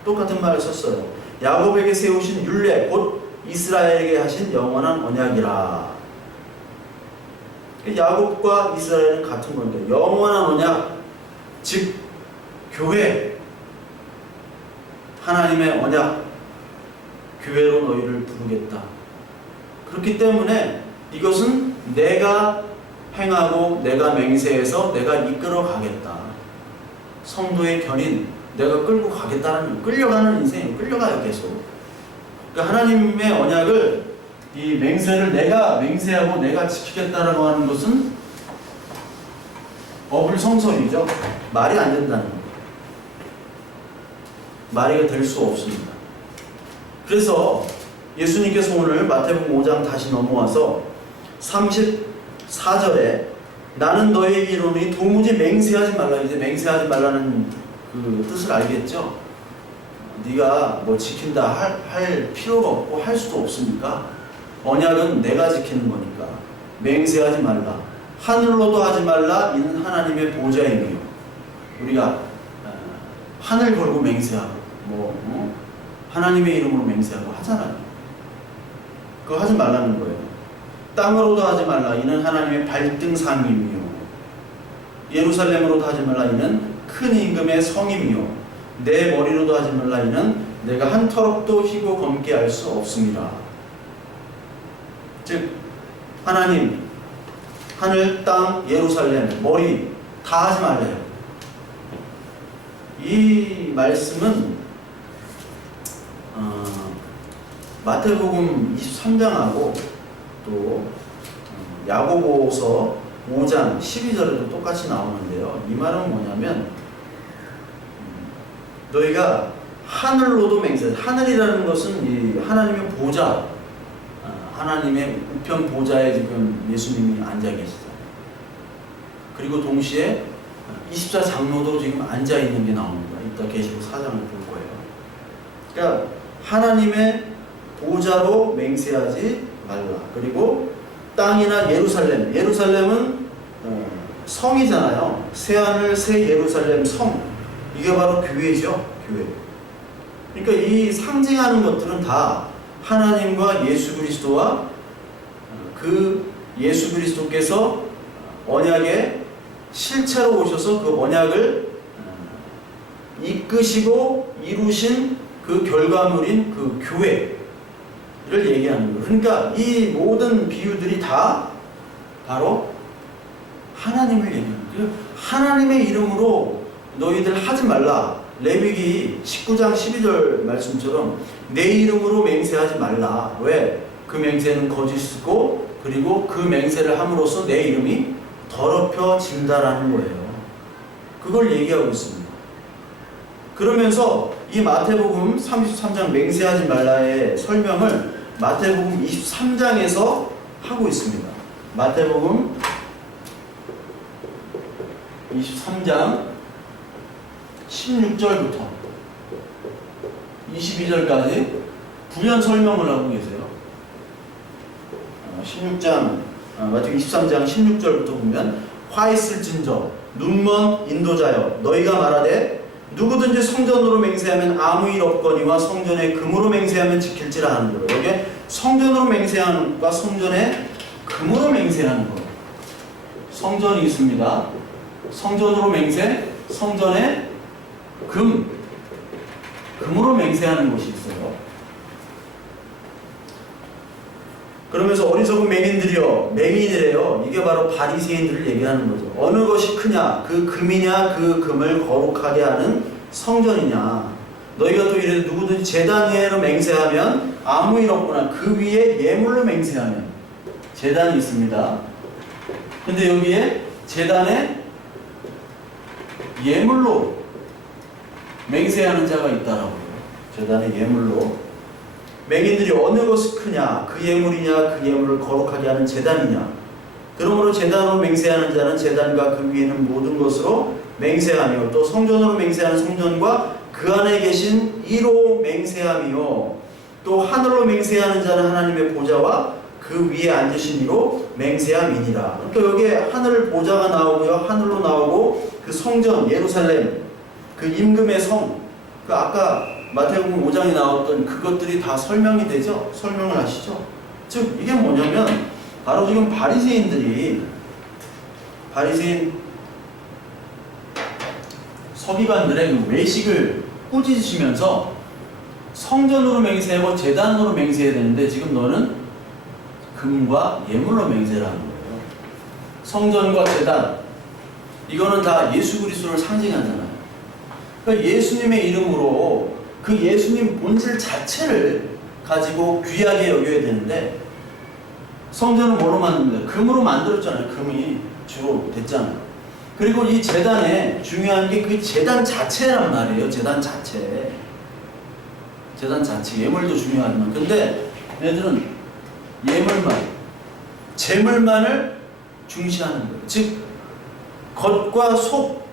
똑같은 말을 썼어요. 야곱에게 세우신 율례 곧 이스라엘에게 하신 영원한 언약이라. 야곱과 이스라엘은 같은 건데, 영원한 언약, 즉 교회, 하나님의 언약, 교회로 너희를 부르겠다. 그렇기 때문에 이것은 내가 행하고 내가 맹세해서 내가 이끌어 가겠다. 성도의 견인, 내가 끌고 가겠다는, 끌려가는 인생이에요. 끌려가요, 계속. 그러니까 하나님의 언약을, 이 맹세를 내가 맹세하고 내가 지키겠다라고 하는 것은 어불성설이죠. 말이 안 된다는 거예요. 말이 될 수 없습니다. 그래서 예수님께서 오늘 마태복음 5장 다시 넘어와서 34절에 나는 너에게 이르노니 도무지 맹세하지 말라. 이제 맹세하지 말라는 그 뜻을 알겠죠? 네가 뭐 지킨다 할 필요가 없고 할 수도 없으니까 언약은 내가 지키는 거니까 맹세하지 말라. 하늘로도 하지 말라. 이는 하나님의 보좌이며. 우리가 하늘 걸고 맹세하고 하나님의 이름으로 맹세하고 하잖아요. 그거 하지 말라는 거예요. 땅으로도 하지 말라. 이는 하나님의 발등상이며. 예루살렘으로도 하지 말라. 이는 큰 임금의 성이며. 내 머리로도 하지 말라. 이는 내가 한 터럭도 희고 검게 할 수 없습니다. 즉 하나님, 하늘, 땅, 예루살렘, 머리 다 하지 말래요. 이 말씀은 마태복음 23장하고 또 야고보서 5장 12절에도 똑같이 나오는데요. 이 말은 뭐냐면 너희가 하늘로도 맹세, 하늘이라는 것은 이 하나님의 보좌, 하나님의 우편 보좌에 지금 예수님이 앉아 계시잖아요. 그리고 동시에 24장로도 지금 앉아 있는 게 나옵니다. 이따 계시록 4장을 볼 거예요. 그러니까 하나님의 보좌로 맹세하지 말라. 그리고 땅이나 예루살렘, 예루살렘은 성이잖아요. 새하늘, 새 예루살렘 성, 이게 바로 교회죠. 교회. 그러니까 이 상징하는 것들은 다 하나님과 예수 그리스도와 그 예수 그리스도께서 언약에 실체로 오셔서 그 언약을 이끄시고 이루신 그 결과물인 그 교회를 얘기하는 거예요. 그러니까 이 모든 비유들이 다 바로 하나님을 얘기하는 거예요. 하나님의 이름으로 너희들 하지 말라. 레위기 19장 12절 말씀처럼 내 이름으로 맹세하지 말라. 왜? 그 맹세는 거짓이고 그리고 그 맹세를 함으로써 내 이름이 더럽혀진다라는 거예요. 그걸 얘기하고 있습니다. 그러면서 이 마태복음 33장 맹세하지 말라의 설명을 마태복음 23장에서 하고 있습니다. 마태복음 23장 16절부터 22절까지 부연 설명을 하고 계세요. 16장, 마태복음 23장 16절부터 보면 화 있을진저 눈먼 인도자여 너희가 말하되 누구든지 성전으로 맹세하면 아무 일 없거니와 성전에 금으로 맹세하면 지킬지라 하는 거예요. 여기에 성전으로 맹세하는 것과 성전에 금으로 맹세하는 것. 성전이 있습니다. 성전으로 맹세, 성전에 금으로 맹세하는 것이 있어요. 그러면서 어리석은 맹인들이여, 맹인이래요. 이게 바로 바리새인들을 얘기하는 거죠. 어느 것이 크냐? 그 금이냐? 그 금을 거룩하게 하는 성전이냐? 너희가 또 이래도 누구든지 제단 위에로 맹세하면 아무 일 없구나. 그 위에 예물로 맹세하면 제단이 있습니다. 근데 여기에 제단에 예물로 맹세하는 자가 있다라고 해요. 제단에 예물로. 맹인들이 어느 것이 크냐? 그 예물이냐? 그 예물을 거룩하게 하는 제단이냐? 그러므로 제단으로 맹세하는 자는 제단과 그 위에 있는 모든 것으로 맹세하며 또 성전으로 맹세하는 성전과 그 안에 계신 이로 맹세하며 또 하늘로 맹세하는 자는 하나님의 보좌와 그 위에 앉으신 이로 맹세함이니라. 그러니까 여기에 하늘 보좌가 나오고요. 하늘로 나오고 그 성전 예루살렘 그 임금의 성 그 아까 마태복음 5장에 나왔던 그것들이 다 설명이 되죠? 설명을 하시죠? 즉 이게 뭐냐면 바로 지금 바리새인 서기관들의 그 외식을 꾸짖으시면서 성전으로 맹세하고 제단으로 맹세해야 되는데 지금 너는 금과 예물로 맹세라는 거예요. 성전과 제단 이거는 다 예수 그리스도를 상징하잖아요. 그러니까 예수님의 이름으로 그 예수님 본질 자체를 가지고 귀하게 여겨야 되는데 성전은 뭐로 만듭니다? 금으로 만들었잖아요. 금이 주로 됐잖아요. 그리고 이 제단에 중요한 게 그 제단 자체란 말이에요. 제단 자체. 제단 자체. 예물도 중요하지만. 근데 얘들은 예물만, 재물만을 중시하는 거예요. 즉, 겉과 속,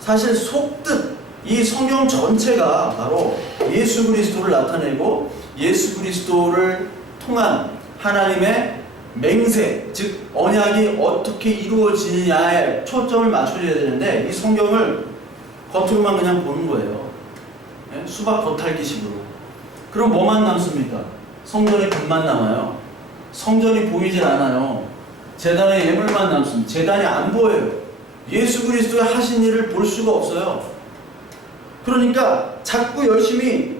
사실 속뜻, 이 성경 전체가 바로 예수 그리스도를 나타내고 예수 그리스도를 통한 하나님의 맹세, 즉 언약이 어떻게 이루어지느냐에 초점을 맞춰줘야 되는데 이 성경을 겉으로만 그냥 보는 거예요. 네? 수박 겉핥기식으로. 그럼 뭐만 남습니까? 성전의 금만 남아요. 성전이 보이질 않아요. 제단의 예물만 남습니다. 제단이 안 보여요. 예수 그리스도의 하신 일을 볼 수가 없어요. 그러니까 자꾸 열심히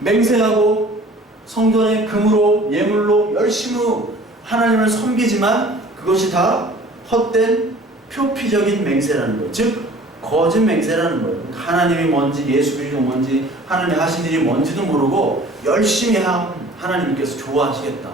맹세하고 성전의 금으로 예물로 열심히 하나님을 섬기지만 그것이 다 헛된 표피적인 맹세라는 거예요. 즉 거짓 맹세라는 거예요. 하나님이 뭔지 예수 그리스도 뭔지 하나님이 하신 일이 뭔지도 모르고 열심히 하나님께서 좋아하시겠다.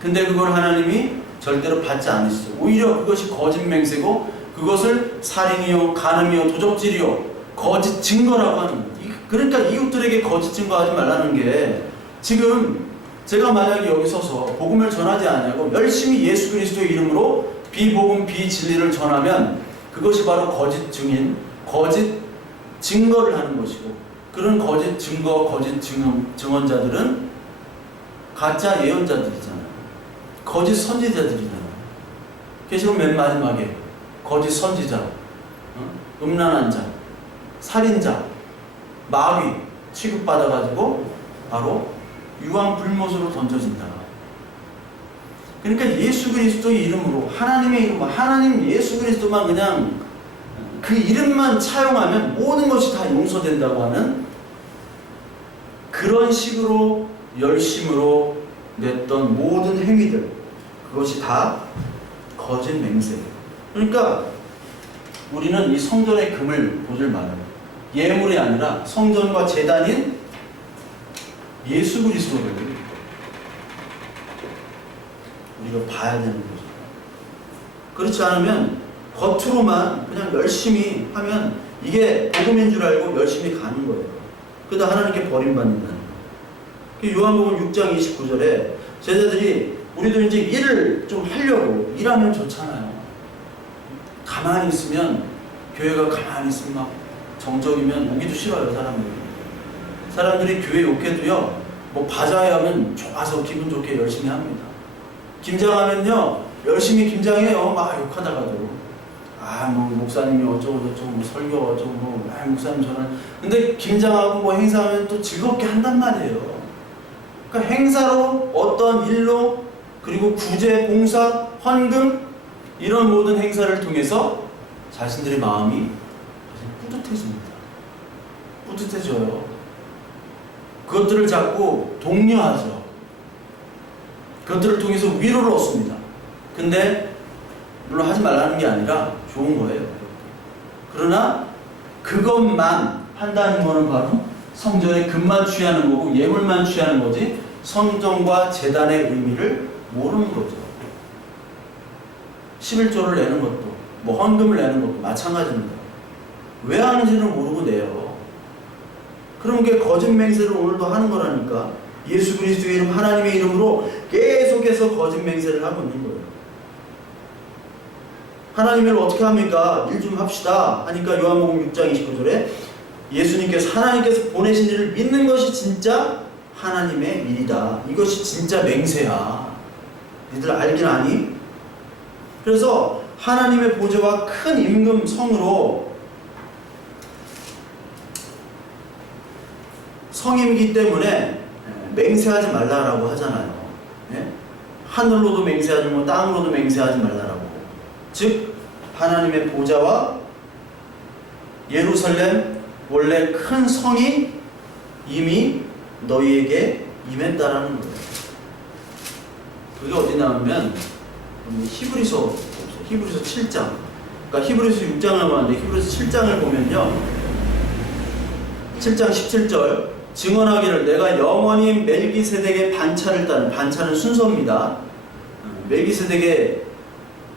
근데 그걸 하나님이 절대로 받지 않으시죠. 오히려 그것이 거짓 맹세고 그것을 살인이요 간음이요 도적질이요 거짓 증거라고 하는 거예요. 그러니까 이웃들에게 거짓 증거하지 말라는 게 지금 제가 만약에 여기 서서 복음을 전하지 않냐고 열심히 예수 그리스도의 이름으로 비복음 비진리를 전하면 그것이 바로 거짓 증인, 거짓 증거를 하는 것이고 그런 거짓 증거, 거짓 증언자들은 가짜 예언자들이잖아요. 거짓 선지자들이잖아요. 계시록 맨 마지막에 거짓 선지자, 음란한 자, 살인자, 마귀 취급받아가지고 바로 유황불못으로 던져진다. 그러니까 예수 그리스도의 이름으로 하나님의 이름으로 하나님 예수 그리스도만 그냥 그 이름만 차용하면 모든 것이 다 용서된다고 하는 그런 식으로 열심으로 냈던 모든 행위들 그것이 다 거짓 맹세. 그러니까 우리는 이 성전의 금을 보질 말아요. 예물이 아니라 성전과 제단인 예수 그리스도를 우리가 봐야 되는 거죠. 그렇지 않으면 겉으로만 그냥 열심히 하면 이게 복음인 줄 알고 열심히 가는 거예요. 그러다 하나님께 버림받는다는 거예요. 요한복음 6장 29절에 제자들이 우리도 이제 일을 좀 하려고 일하면 좋잖아요. 가만히 있으면 교회가 가만히 있으면 막 정적이면 오기도 싫어요. 사람들이 교회 욕해도요 뭐 바자회 하면 좋아서 기분 좋게 열심히 합니다. 김장하면요 열심히 김장해요. 막 욕하다가도 뭐 목사님이 어쩌고 저쩌고 뭐 설교 어쩌고 뭐 목사님 저는 근데 김장하고 뭐 행사하면 또 즐겁게 한단 말이에요. 그러니까 행사로 어떤 일로 그리고 구제, 봉사, 헌금 이런 모든 행사를 통해서 자신들의 마음이 뿌듯해집니다. 뿌듯해져요. 그것들을 자꾸 독려하죠. 그것들을 통해서 위로를 얻습니다. 근데 물론 하지 말라는 게 아니라 좋은 거예요. 그러나 그것만 한다는 거는 바로 성전의 금만 취하는 거고 예물만 취하는 거지 성전과 제단의 의미를 모르는 거죠. 11조를 내는 것도 뭐 헌금을 내는 것도 마찬가지입니다. 왜 하는지는 모르고 내요. 그런 게 거짓 맹세를 오늘도 하는 거라니까. 예수 그리스도의 이름 하나님의 이름으로 계속해서 거짓 맹세를 하고 있는 거예요. 하나님을 어떻게 합니까? 일 좀 합시다 하니까 요한복음 6장 29절에 예수님께서 하나님께서 보내신 일을 믿는 것이 진짜 하나님의 일이다. 이것이 진짜 맹세야. 니들 알긴 아니? 그래서 하나님의 보좌와 큰 임금 성으로 성임이기 때문에 맹세하지 말라라고 하잖아요. 예? 하늘로도 맹세하지 말고 땅으로도 맹세하지 말라라고. 즉 하나님의 보좌와 예루살렘 원래 큰 성이 이미 너희에게 임했다라는 거예요. 그게 어디 나오면 히브리서 7장. 그러니까 히브리서 6장을 보는데 히브리서 7장을 보면요. 7장 17절 증언하기를 내가 영원히 멜기세덱의 반차를 따른, 반차는 순서입니다. 멜기세덱의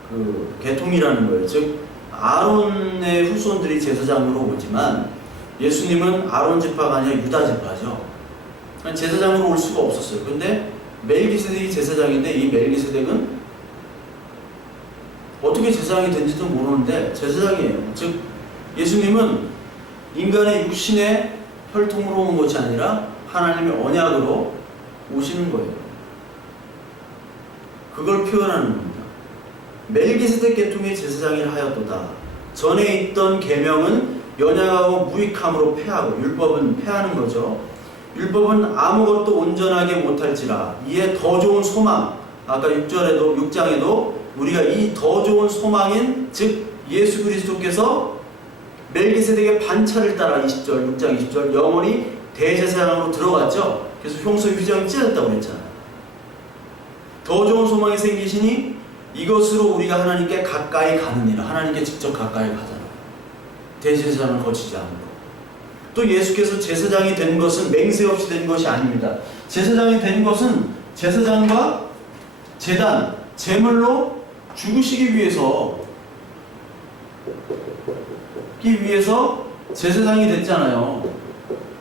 그 계통이라는 거예요. 즉 아론의 후손들이 제사장으로 오지만 예수님은 아론 지파가 아니라 유다 지파죠. 제사장으로 올 수가 없었어요. 근데 멜기세덱이 제사장인데 이 멜기세덱은 어떻게 제사장이 된지도 모르는데 제사장이에요. 즉 예수님은 인간의 육신의 혈통으로 온 것이 아니라 하나님의 언약으로 오시는 거예요. 그걸 표현하는 겁니다. 멜기세덱 계통의 제사장이라 하였도다. 전에 있던 계명은 연약하고 무익함으로 패하고, 율법은 패하는 거죠. 율법은 아무것도 온전하게 못할지라 이에 더 좋은 소망, 아까 6장에도 우리가 이 더 좋은 소망인 즉 예수 그리스도께서 멜기세덱의 반차를 따라 20절, 6장 20절 영원히 대제사장으로 들어갔죠. 그래서 홍수 휘장이 찢어졌다고 그랬잖아요. 더 좋은 소망이 생기시니 이것으로 우리가 하나님께 가까이 가느니라. 하나님께 직접 가까이 가잖아요. 대제사장을 거치지 않고. 또 예수께서 제사장이 된 것은 맹세 없이 된 것이 아닙니다. 제사장이 된 것은 제사장과 제단, 제물로 죽으시기 위해서 제사장이 됐잖아요.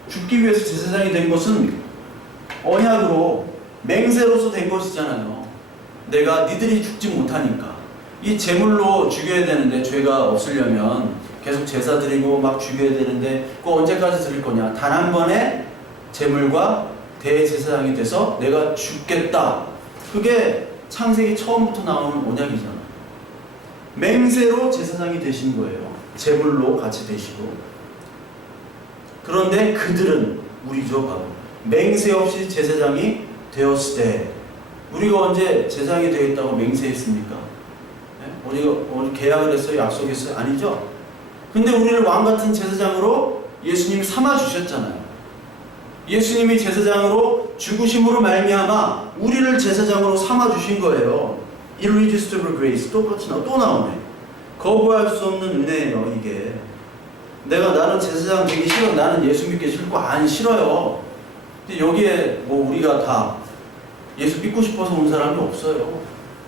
죽기 위해서 제사장이 된 것은 언약으로 맹세로서 된 것이잖아요. 내가 니들이 죽지 못하니까 이 제물로 죽여야 되는데 죄가 없으려면 계속 제사 드리고 막 죽여야 되는데 그거 언제까지 드릴 거냐. 단 한 번에 제물과 대제사장이 돼서 내가 죽겠다. 그게 창세기 처음부터 나오는 언약이잖아요. 맹세로 제사장이 되신 거예요. 제물로 같이 되시고. 그런데 그들은 우리죠 바로 맹세 없이 제사장이 되었을 때 우리가 언제 제사장이 되겠다고 맹세했습니까? 네? 우리가 계약을 했어요? 약속했어요? 아니죠? 근데 우리를 왕같은 제사장으로 예수님이 삼아주셨잖아요. 예수님이 제사장으로 죽으심으로 말미암아 우리를 제사장으로 삼아주신 거예요. Irresistible grace. 똑같이 또 나오네. 거부할 수 없는 은혜예요 이게. 나는 제사장 되기 싫어. 나는 예수 믿기 싫고 안 싫어요. 근데 여기에 뭐 우리가 다 예수 믿고 싶어서 온 사람이 없어요.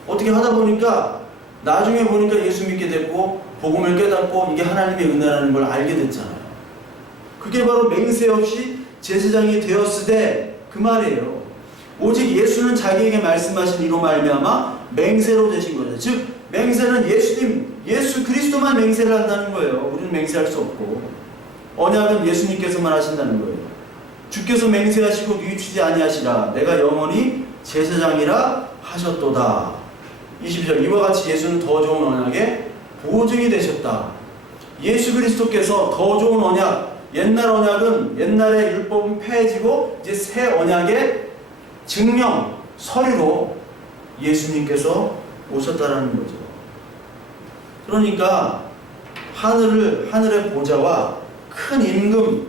어떻게 하다 보니까 나중에 보니까 예수 믿게 됐고 복음을 깨닫고 이게 하나님의 은혜라는 걸 알게 됐잖아요. 그게 바로 맹세 없이 제사장이 되었을 때 그 말이에요. 오직 예수는 자기에게 말씀하신 이로 말미암아 맹세로 되신 거죠. 즉 맹세는 예수 그리스도만 맹세를 한다는 거예요. 우리는 맹세할 수 없고 언약은 예수님께서만 하신다는 거예요. 주께서 맹세하시고 뉘우치지 아니하시라 내가 영원히 제사장이라 하셨도다. 22절 이와 같이 예수는 더 좋은 언약의 보증이 되셨다. 예수 그리스도께서 더 좋은 언약, 옛날 언약은 옛날의 율법은 폐해지고 이제 새 언약의 증명, 서류로 예수님께서 오셨다라는 거죠. 그러니까 하늘의 보좌와 큰 임금,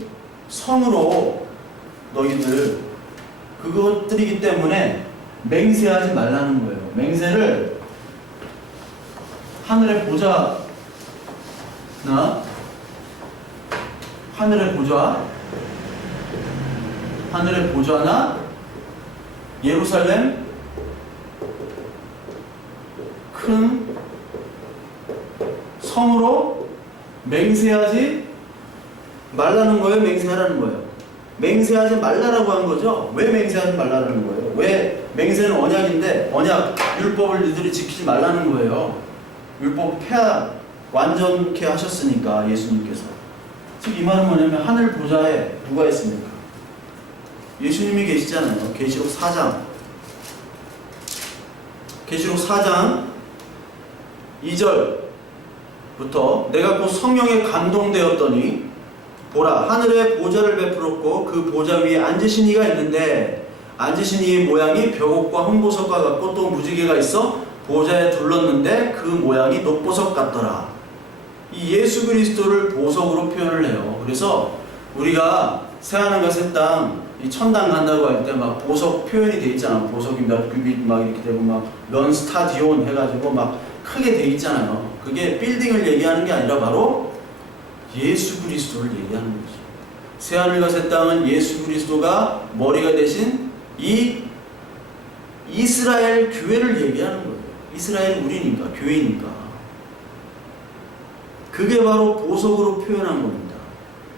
성으로 너희들 그것들이기 때문에 맹세하지 말라는 거예요. 맹세를 하늘의 보좌나 예루살렘 큰 성으로 맹세하지 말라는 거예요? 맹세하라는 거예요? 맹세하지 말라라고 한 거죠? 왜 맹세하지 말라는 거예요? 왜 맹세는 언약인데 언약, 율법을 너희들이 지키지 말라는 거예요? 율법 완전케 하셨으니까 예수님께서. 즉 이 말은 뭐냐면 하늘 보좌에 누가 있습니까? 예수님이 계시잖아요. 계시록 4장 2절부터 내가 곧 성령에 감동되었더니 보라 하늘에 보좌를 베풀었고 그 보좌 위에 앉으신 이가 있는데 앉으신 이의 모양이 벽옥과 홍보석과 같고 또 무지개가 있어 보좌에 둘렀는데 그 모양이 녹보석 같더라. 이 예수 그리스도를 보석으로 표현을 해요. 그래서 우리가 새하늘과 새 땅, 이 천당 간다고 할 때 막 보석 표현이 돼 있잖아. 보석이 몇 규빗 막 이렇게 되고 막 면 스타디온 해가지고 막 크게 돼 있잖아요. 그게 빌딩을 얘기하는 게 아니라 바로 예수 그리스도를 얘기하는 거죠. 새하늘과 새 땅은 예수 그리스도가 머리가 되신 이 이스라엘 교회를 얘기하는 거예요. 이스라엘 우리니까, 교회니까. 그게 바로 보석으로 표현한 겁니다.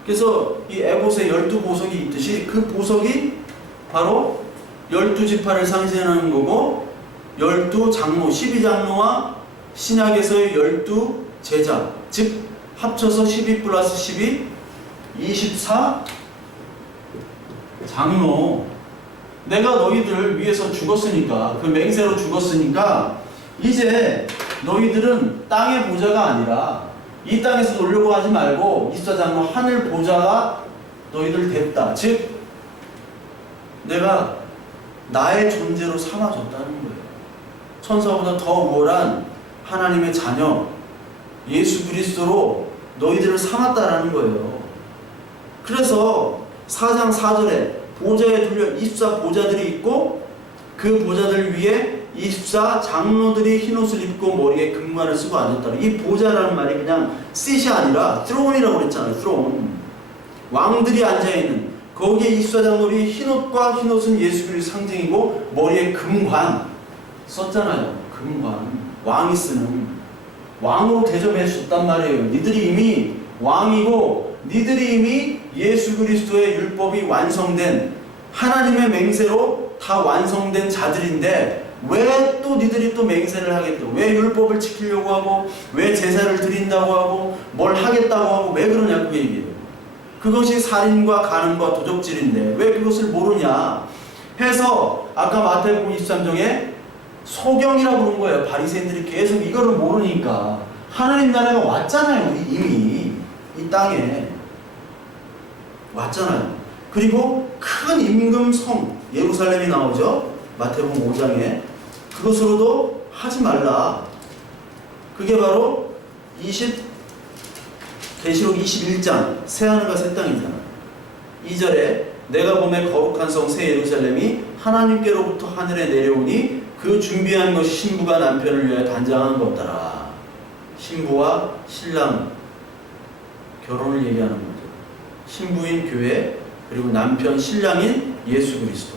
그래서 이 에봇에 12보석이 있듯이 그 보석이 바로 12지파를 상징하는 거고, 12장로, 12장로와 신약에서의 12제자, 즉 합쳐서 12 플러스 12, 24 장로. 내가 너희들 위해서 죽었으니까, 그 맹세로 죽었으니까 이제 너희들은 땅의 보좌가 아니라 이 땅에서 놀려고 하지 말고 24장로 하늘 보좌가 너희들 됐다. 즉 내가 나의 존재로 삼아줬다는 거예요. 천사보다 더 우월한 하나님의 자녀 예수 그리스도로 너희들을 삼았다라는 거예요. 그래서 4장 4절에 보좌에 둘려 24보좌들이 있고 그 보좌들 위에 24장로들이 흰옷을 입고 머리에 금관을 쓰고 앉았다. 이 보좌라는 말이 그냥 셋이 아니라 트론이라고 그랬잖아요. 트론. 왕들이 앉아있는 거기에 24장로들이 흰옷과 흰옷은 예수 그리스도 상징이고 머리에 금관 썼잖아요. 금관. 왕이 쓰는. 왕으로 대접해 줬단 말이에요. 니들이 이미 왕이고 니들이 이미 예수 그리스도의 율법이 완성된 하나님의 맹세로 다 완성된 자들인데 왜 또 니들이 또 맹세를 하겠다? 왜 율법을 지키려고 하고 왜 제사를 드린다고 하고 뭘 하겠다고 하고 왜 그러냐 그 얘기예요. 그것이 살인과 간음과 도적질인데 왜 그것을 모르냐 해서 아까 마태복음 23장에 소경이라고 부른 거예요. 바리새인들이 계속 이거를 모르니까. 하나님 나라가 왔잖아요. 이미 이 땅에 왔잖아요. 그리고 큰 임금성 예루살렘이 나오죠. 마태복음 5장에. 그것으로도 하지 말라. 그게 바로 계시록 21장 새하늘과 새 땅이잖아요. 2절에 내가 보매 거룩한 성 새 예루살렘이 하나님께로부터 하늘에 내려오니 그 준비한 것이 신부가 남편을 위하여 단장한 것더라. 신부와 신랑 결혼을 얘기하는 거죠. 신부인 교회 그리고 남편 신랑인 예수 그리스도.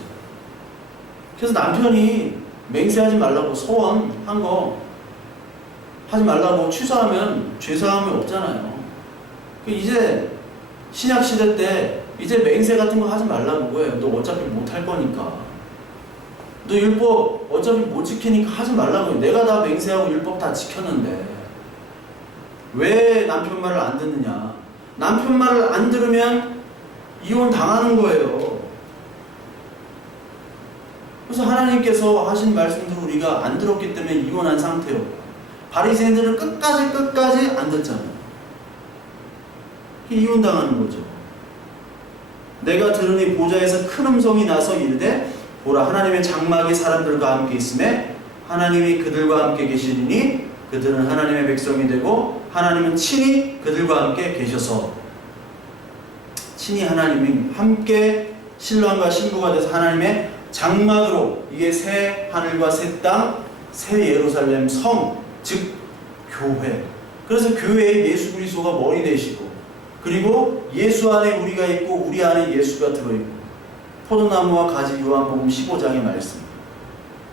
그래서 남편이 맹세하지 말라고 소원한 거 하지 말라고 취소하면 죄사함이 없잖아요. 이제 신약 시대 때 이제 맹세 같은 거 하지 말라고 거예요. 너 어차피 못 할 거니까. 너 율법 어차피 못 지키니까 하지 말라고 해요. 내가 다 맹세하고 율법 다 지켰는데 왜 남편 말을 안 듣느냐. 남편 말을 안 들으면 이혼 당하는 거예요. 그래서 하나님께서 하신 말씀들을 우리가 안 들었기 때문에 이혼한 상태였고 바리새인들은 끝까지 안 듣잖아요. 이혼 당하는 거죠. 내가 들으니 보좌에서 큰 음성이 나서 이르되 보라 하나님의 장막이 사람들과 함께 있음에 하나님이 그들과 함께 계시리니 그들은 하나님의 백성이 되고 하나님은 친히 그들과 함께 계셔서 친히 하나님이 함께 신랑과 신부가 돼서 하나님의 장막으로 이게 새 하늘과 새 땅, 새 예루살렘 성, 즉 교회. 그래서 교회에 예수 그리스도가 머리 되시고 그리고 예수 안에 우리가 있고 우리 안에 예수가 들어있고 포도나무와 가지 요한복음 15장의 말씀.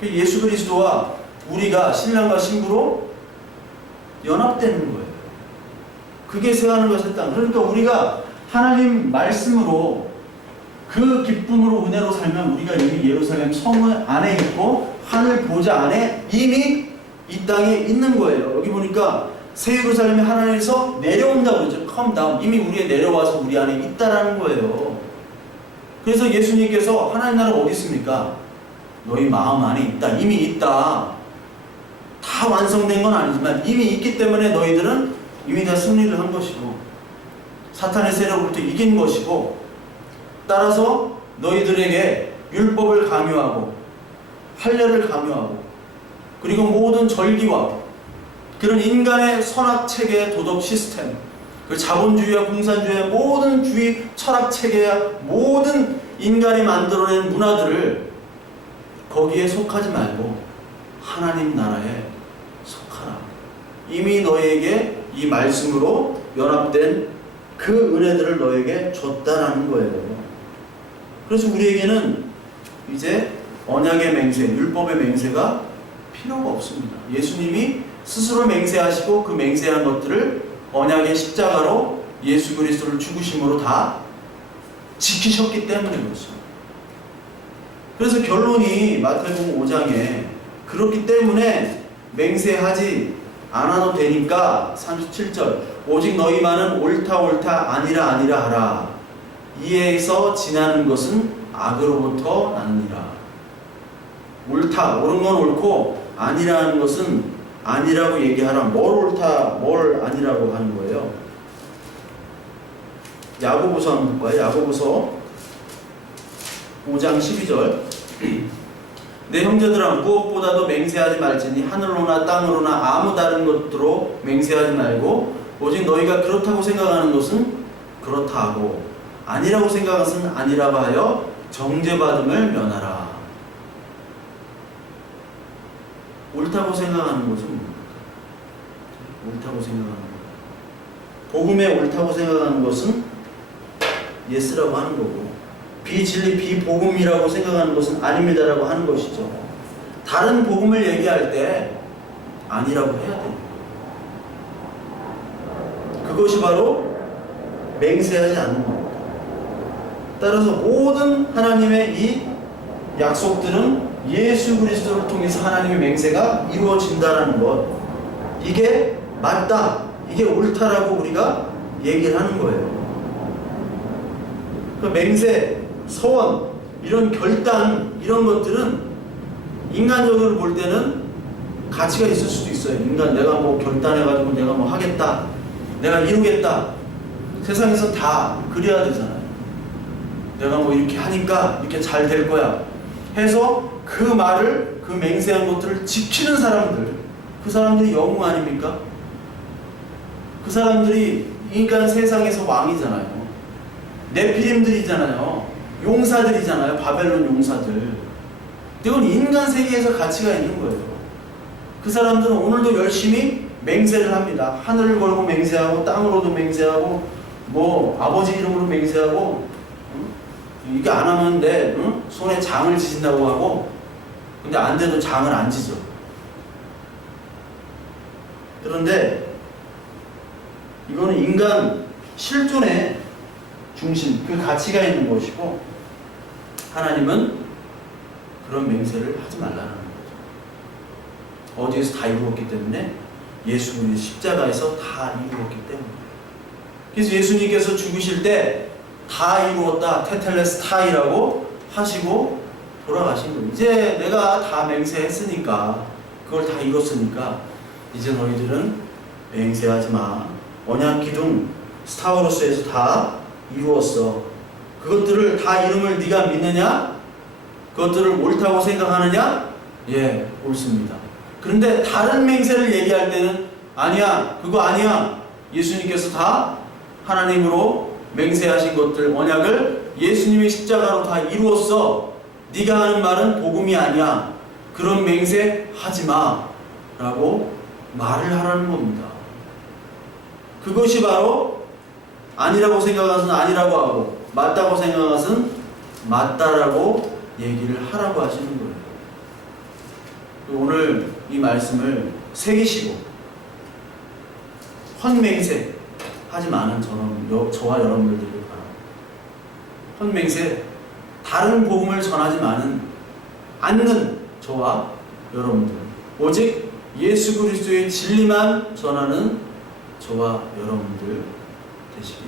예수 그리스도와 우리가 신랑과 신부로 연합되는 거예요. 그게 새하늘과 새 땅. 그러니까 우리가 하나님 말씀으로 그 기쁨으로 은혜로 살면 우리가 이미 예루살렘 성 안에 있고 하늘 보좌 안에 이미 이 땅에 있는 거예요. 여기 보니까 새 예루살렘이 하나님에서 내려온다고 그러죠. come down. 이미 우리에 내려와서 우리 안에 있다라는 거예요. 그래서 예수님께서 하나님 나라가 어디 있습니까? 너희 마음 안에 있다. 이미 있다. 다 완성된 건 아니지만 이미 있기 때문에 너희들은 이미 다 승리를 한 것이고 사탄의 세력으로부터 이긴 것이고 따라서 너희들에게 율법을 강요하고 할례를 강요하고 그리고 모든 절기와 그런 인간의 선악체계의 도덕 시스템 그 자본주의와 공산주의의 모든 주의 철학체계야 모든 인간이 만들어낸 문화들을 거기에 속하지 말고 하나님 나라에 속하라. 이미 너희에게 이 말씀으로 연합된 그 은혜들을 너에게 줬다라는 거예요. 그래서 우리에게는 이제 언약의 맹세, 율법의 맹세가 필요가 없습니다. 예수님이 스스로 맹세하시고 그 맹세한 것들을 언약의 십자가로 예수 그리스도를 죽으심으로 다 지키셨기 때문에 그렇죠. 그래서 결론이 마태복음 5장에 그렇기 때문에 맹세하지 않아도 되니까 37절 오직 너희만은 옳다 옳다 아니라 아니라 하라. 이에서 지나는 것은 악으로부터 나느니라. 옳다, 옳은 건 옳고 아니라는 것은 아니라고 얘기하라. 뭘 옳다, 뭘 아니라고 하는 거예요. 야고보서 한번 볼까요? 야고보서 5장 12절 내 형제들아 무엇보다도 맹세하지 말지니 하늘로나 땅으로나 아무 다른 것으로 맹세하지 말고 오직 너희가 그렇다고 생각하는 것은 그렇다 하고 아니라고 생각하는 것은 아니라고 하여 정죄받음을 면하라. 옳다고 생각하는 것은 뭡니까? 옳다고 생각하는 것. 복음에 옳다고 생각하는 것은 예스라고 하는 거고 비진리, 비복음이라고 생각하는 것은 아닙니다라고 하는 것이죠. 다른 복음을 얘기할 때 아니라고 해야 돼요. 그것이 바로 맹세하지 않는 겁니다. 따라서 모든 하나님의 이 약속들은 예수 그리스도를 통해서 하나님의 맹세가 이루어진다는 것, 이게 맞다, 이게 옳다라고 우리가 얘기를 하는 거예요. 그 맹세, 서원, 이런 결단, 이런 것들은 인간적으로 볼 때는 가치가 있을 수도 있어요. 인간, 내가 뭐 결단해가지고 내가 뭐 하겠다, 내가 이루겠다. 세상에서 다 그래야 되잖아요. 내가 뭐 이렇게 하니까 이렇게 잘 될 거야 해서 그 말을, 그 맹세한 것들을 지키는 사람들, 그 사람들이 영웅 아닙니까? 그 사람들이 인간 세상에서 왕이잖아요. 네피림들이잖아요. 용사들이잖아요. 바벨론 용사들. 이건 인간 세계에서 가치가 있는 거예요. 그 사람들은 오늘도 열심히 맹세를 합니다. 하늘을 걸고 맹세하고 땅으로도 맹세하고 뭐 아버지 이름으로 맹세하고 이게 안 하면 내 손에 장을 지진다고 하고 근데 안 돼도 장을 안 지죠. 그런데 이거는 인간 실존의 중심, 그 가치가 있는 것이고 하나님은 그런 맹세를 하지 말라는 거죠. 어디에서 다 이루었기 때문에 예수 그리스도 십자가에서 다 이루었기 때문에. 그래서 예수님께서 죽으실 때 다 이루었다, 테텔레스타이라고 하시고 돌아가신 거예요. 이제 내가 다 맹세했으니까, 그걸 다 이뤘으니까 이제 너희들은 맹세하지 마. 언약 기둥 스타워로스에서 다 이루었어. 그것들을 다 이름을 네가 믿느냐? 그것들을 옳다고 생각하느냐? 예, 옳습니다. 그런데 다른 맹세를 얘기할 때는 아니야, 그거 아니야. 예수님께서 다 하나님으로 맹세하신 것들, 언약을 예수님의 십자가로 다 이루었어. 네가 하는 말은 복음이 아니야. 그런 맹세 하지 마 라고 말을 하라는 겁니다. 그것이 바로 아니라고 생각한 것은 아니라고 하고 맞다고 생각한 것은 맞다라고 얘기를 하라고 하시는 거예요. 오늘 이 말씀을 새기시고 헌맹세 하지 마는 저와 여러분들에게 바랍니다. 헌맹세, 다른 복음을 전하지 않는 저와 여러분들, 오직 예수 그리스도의 진리만 전하는 저와 여러분들 되시길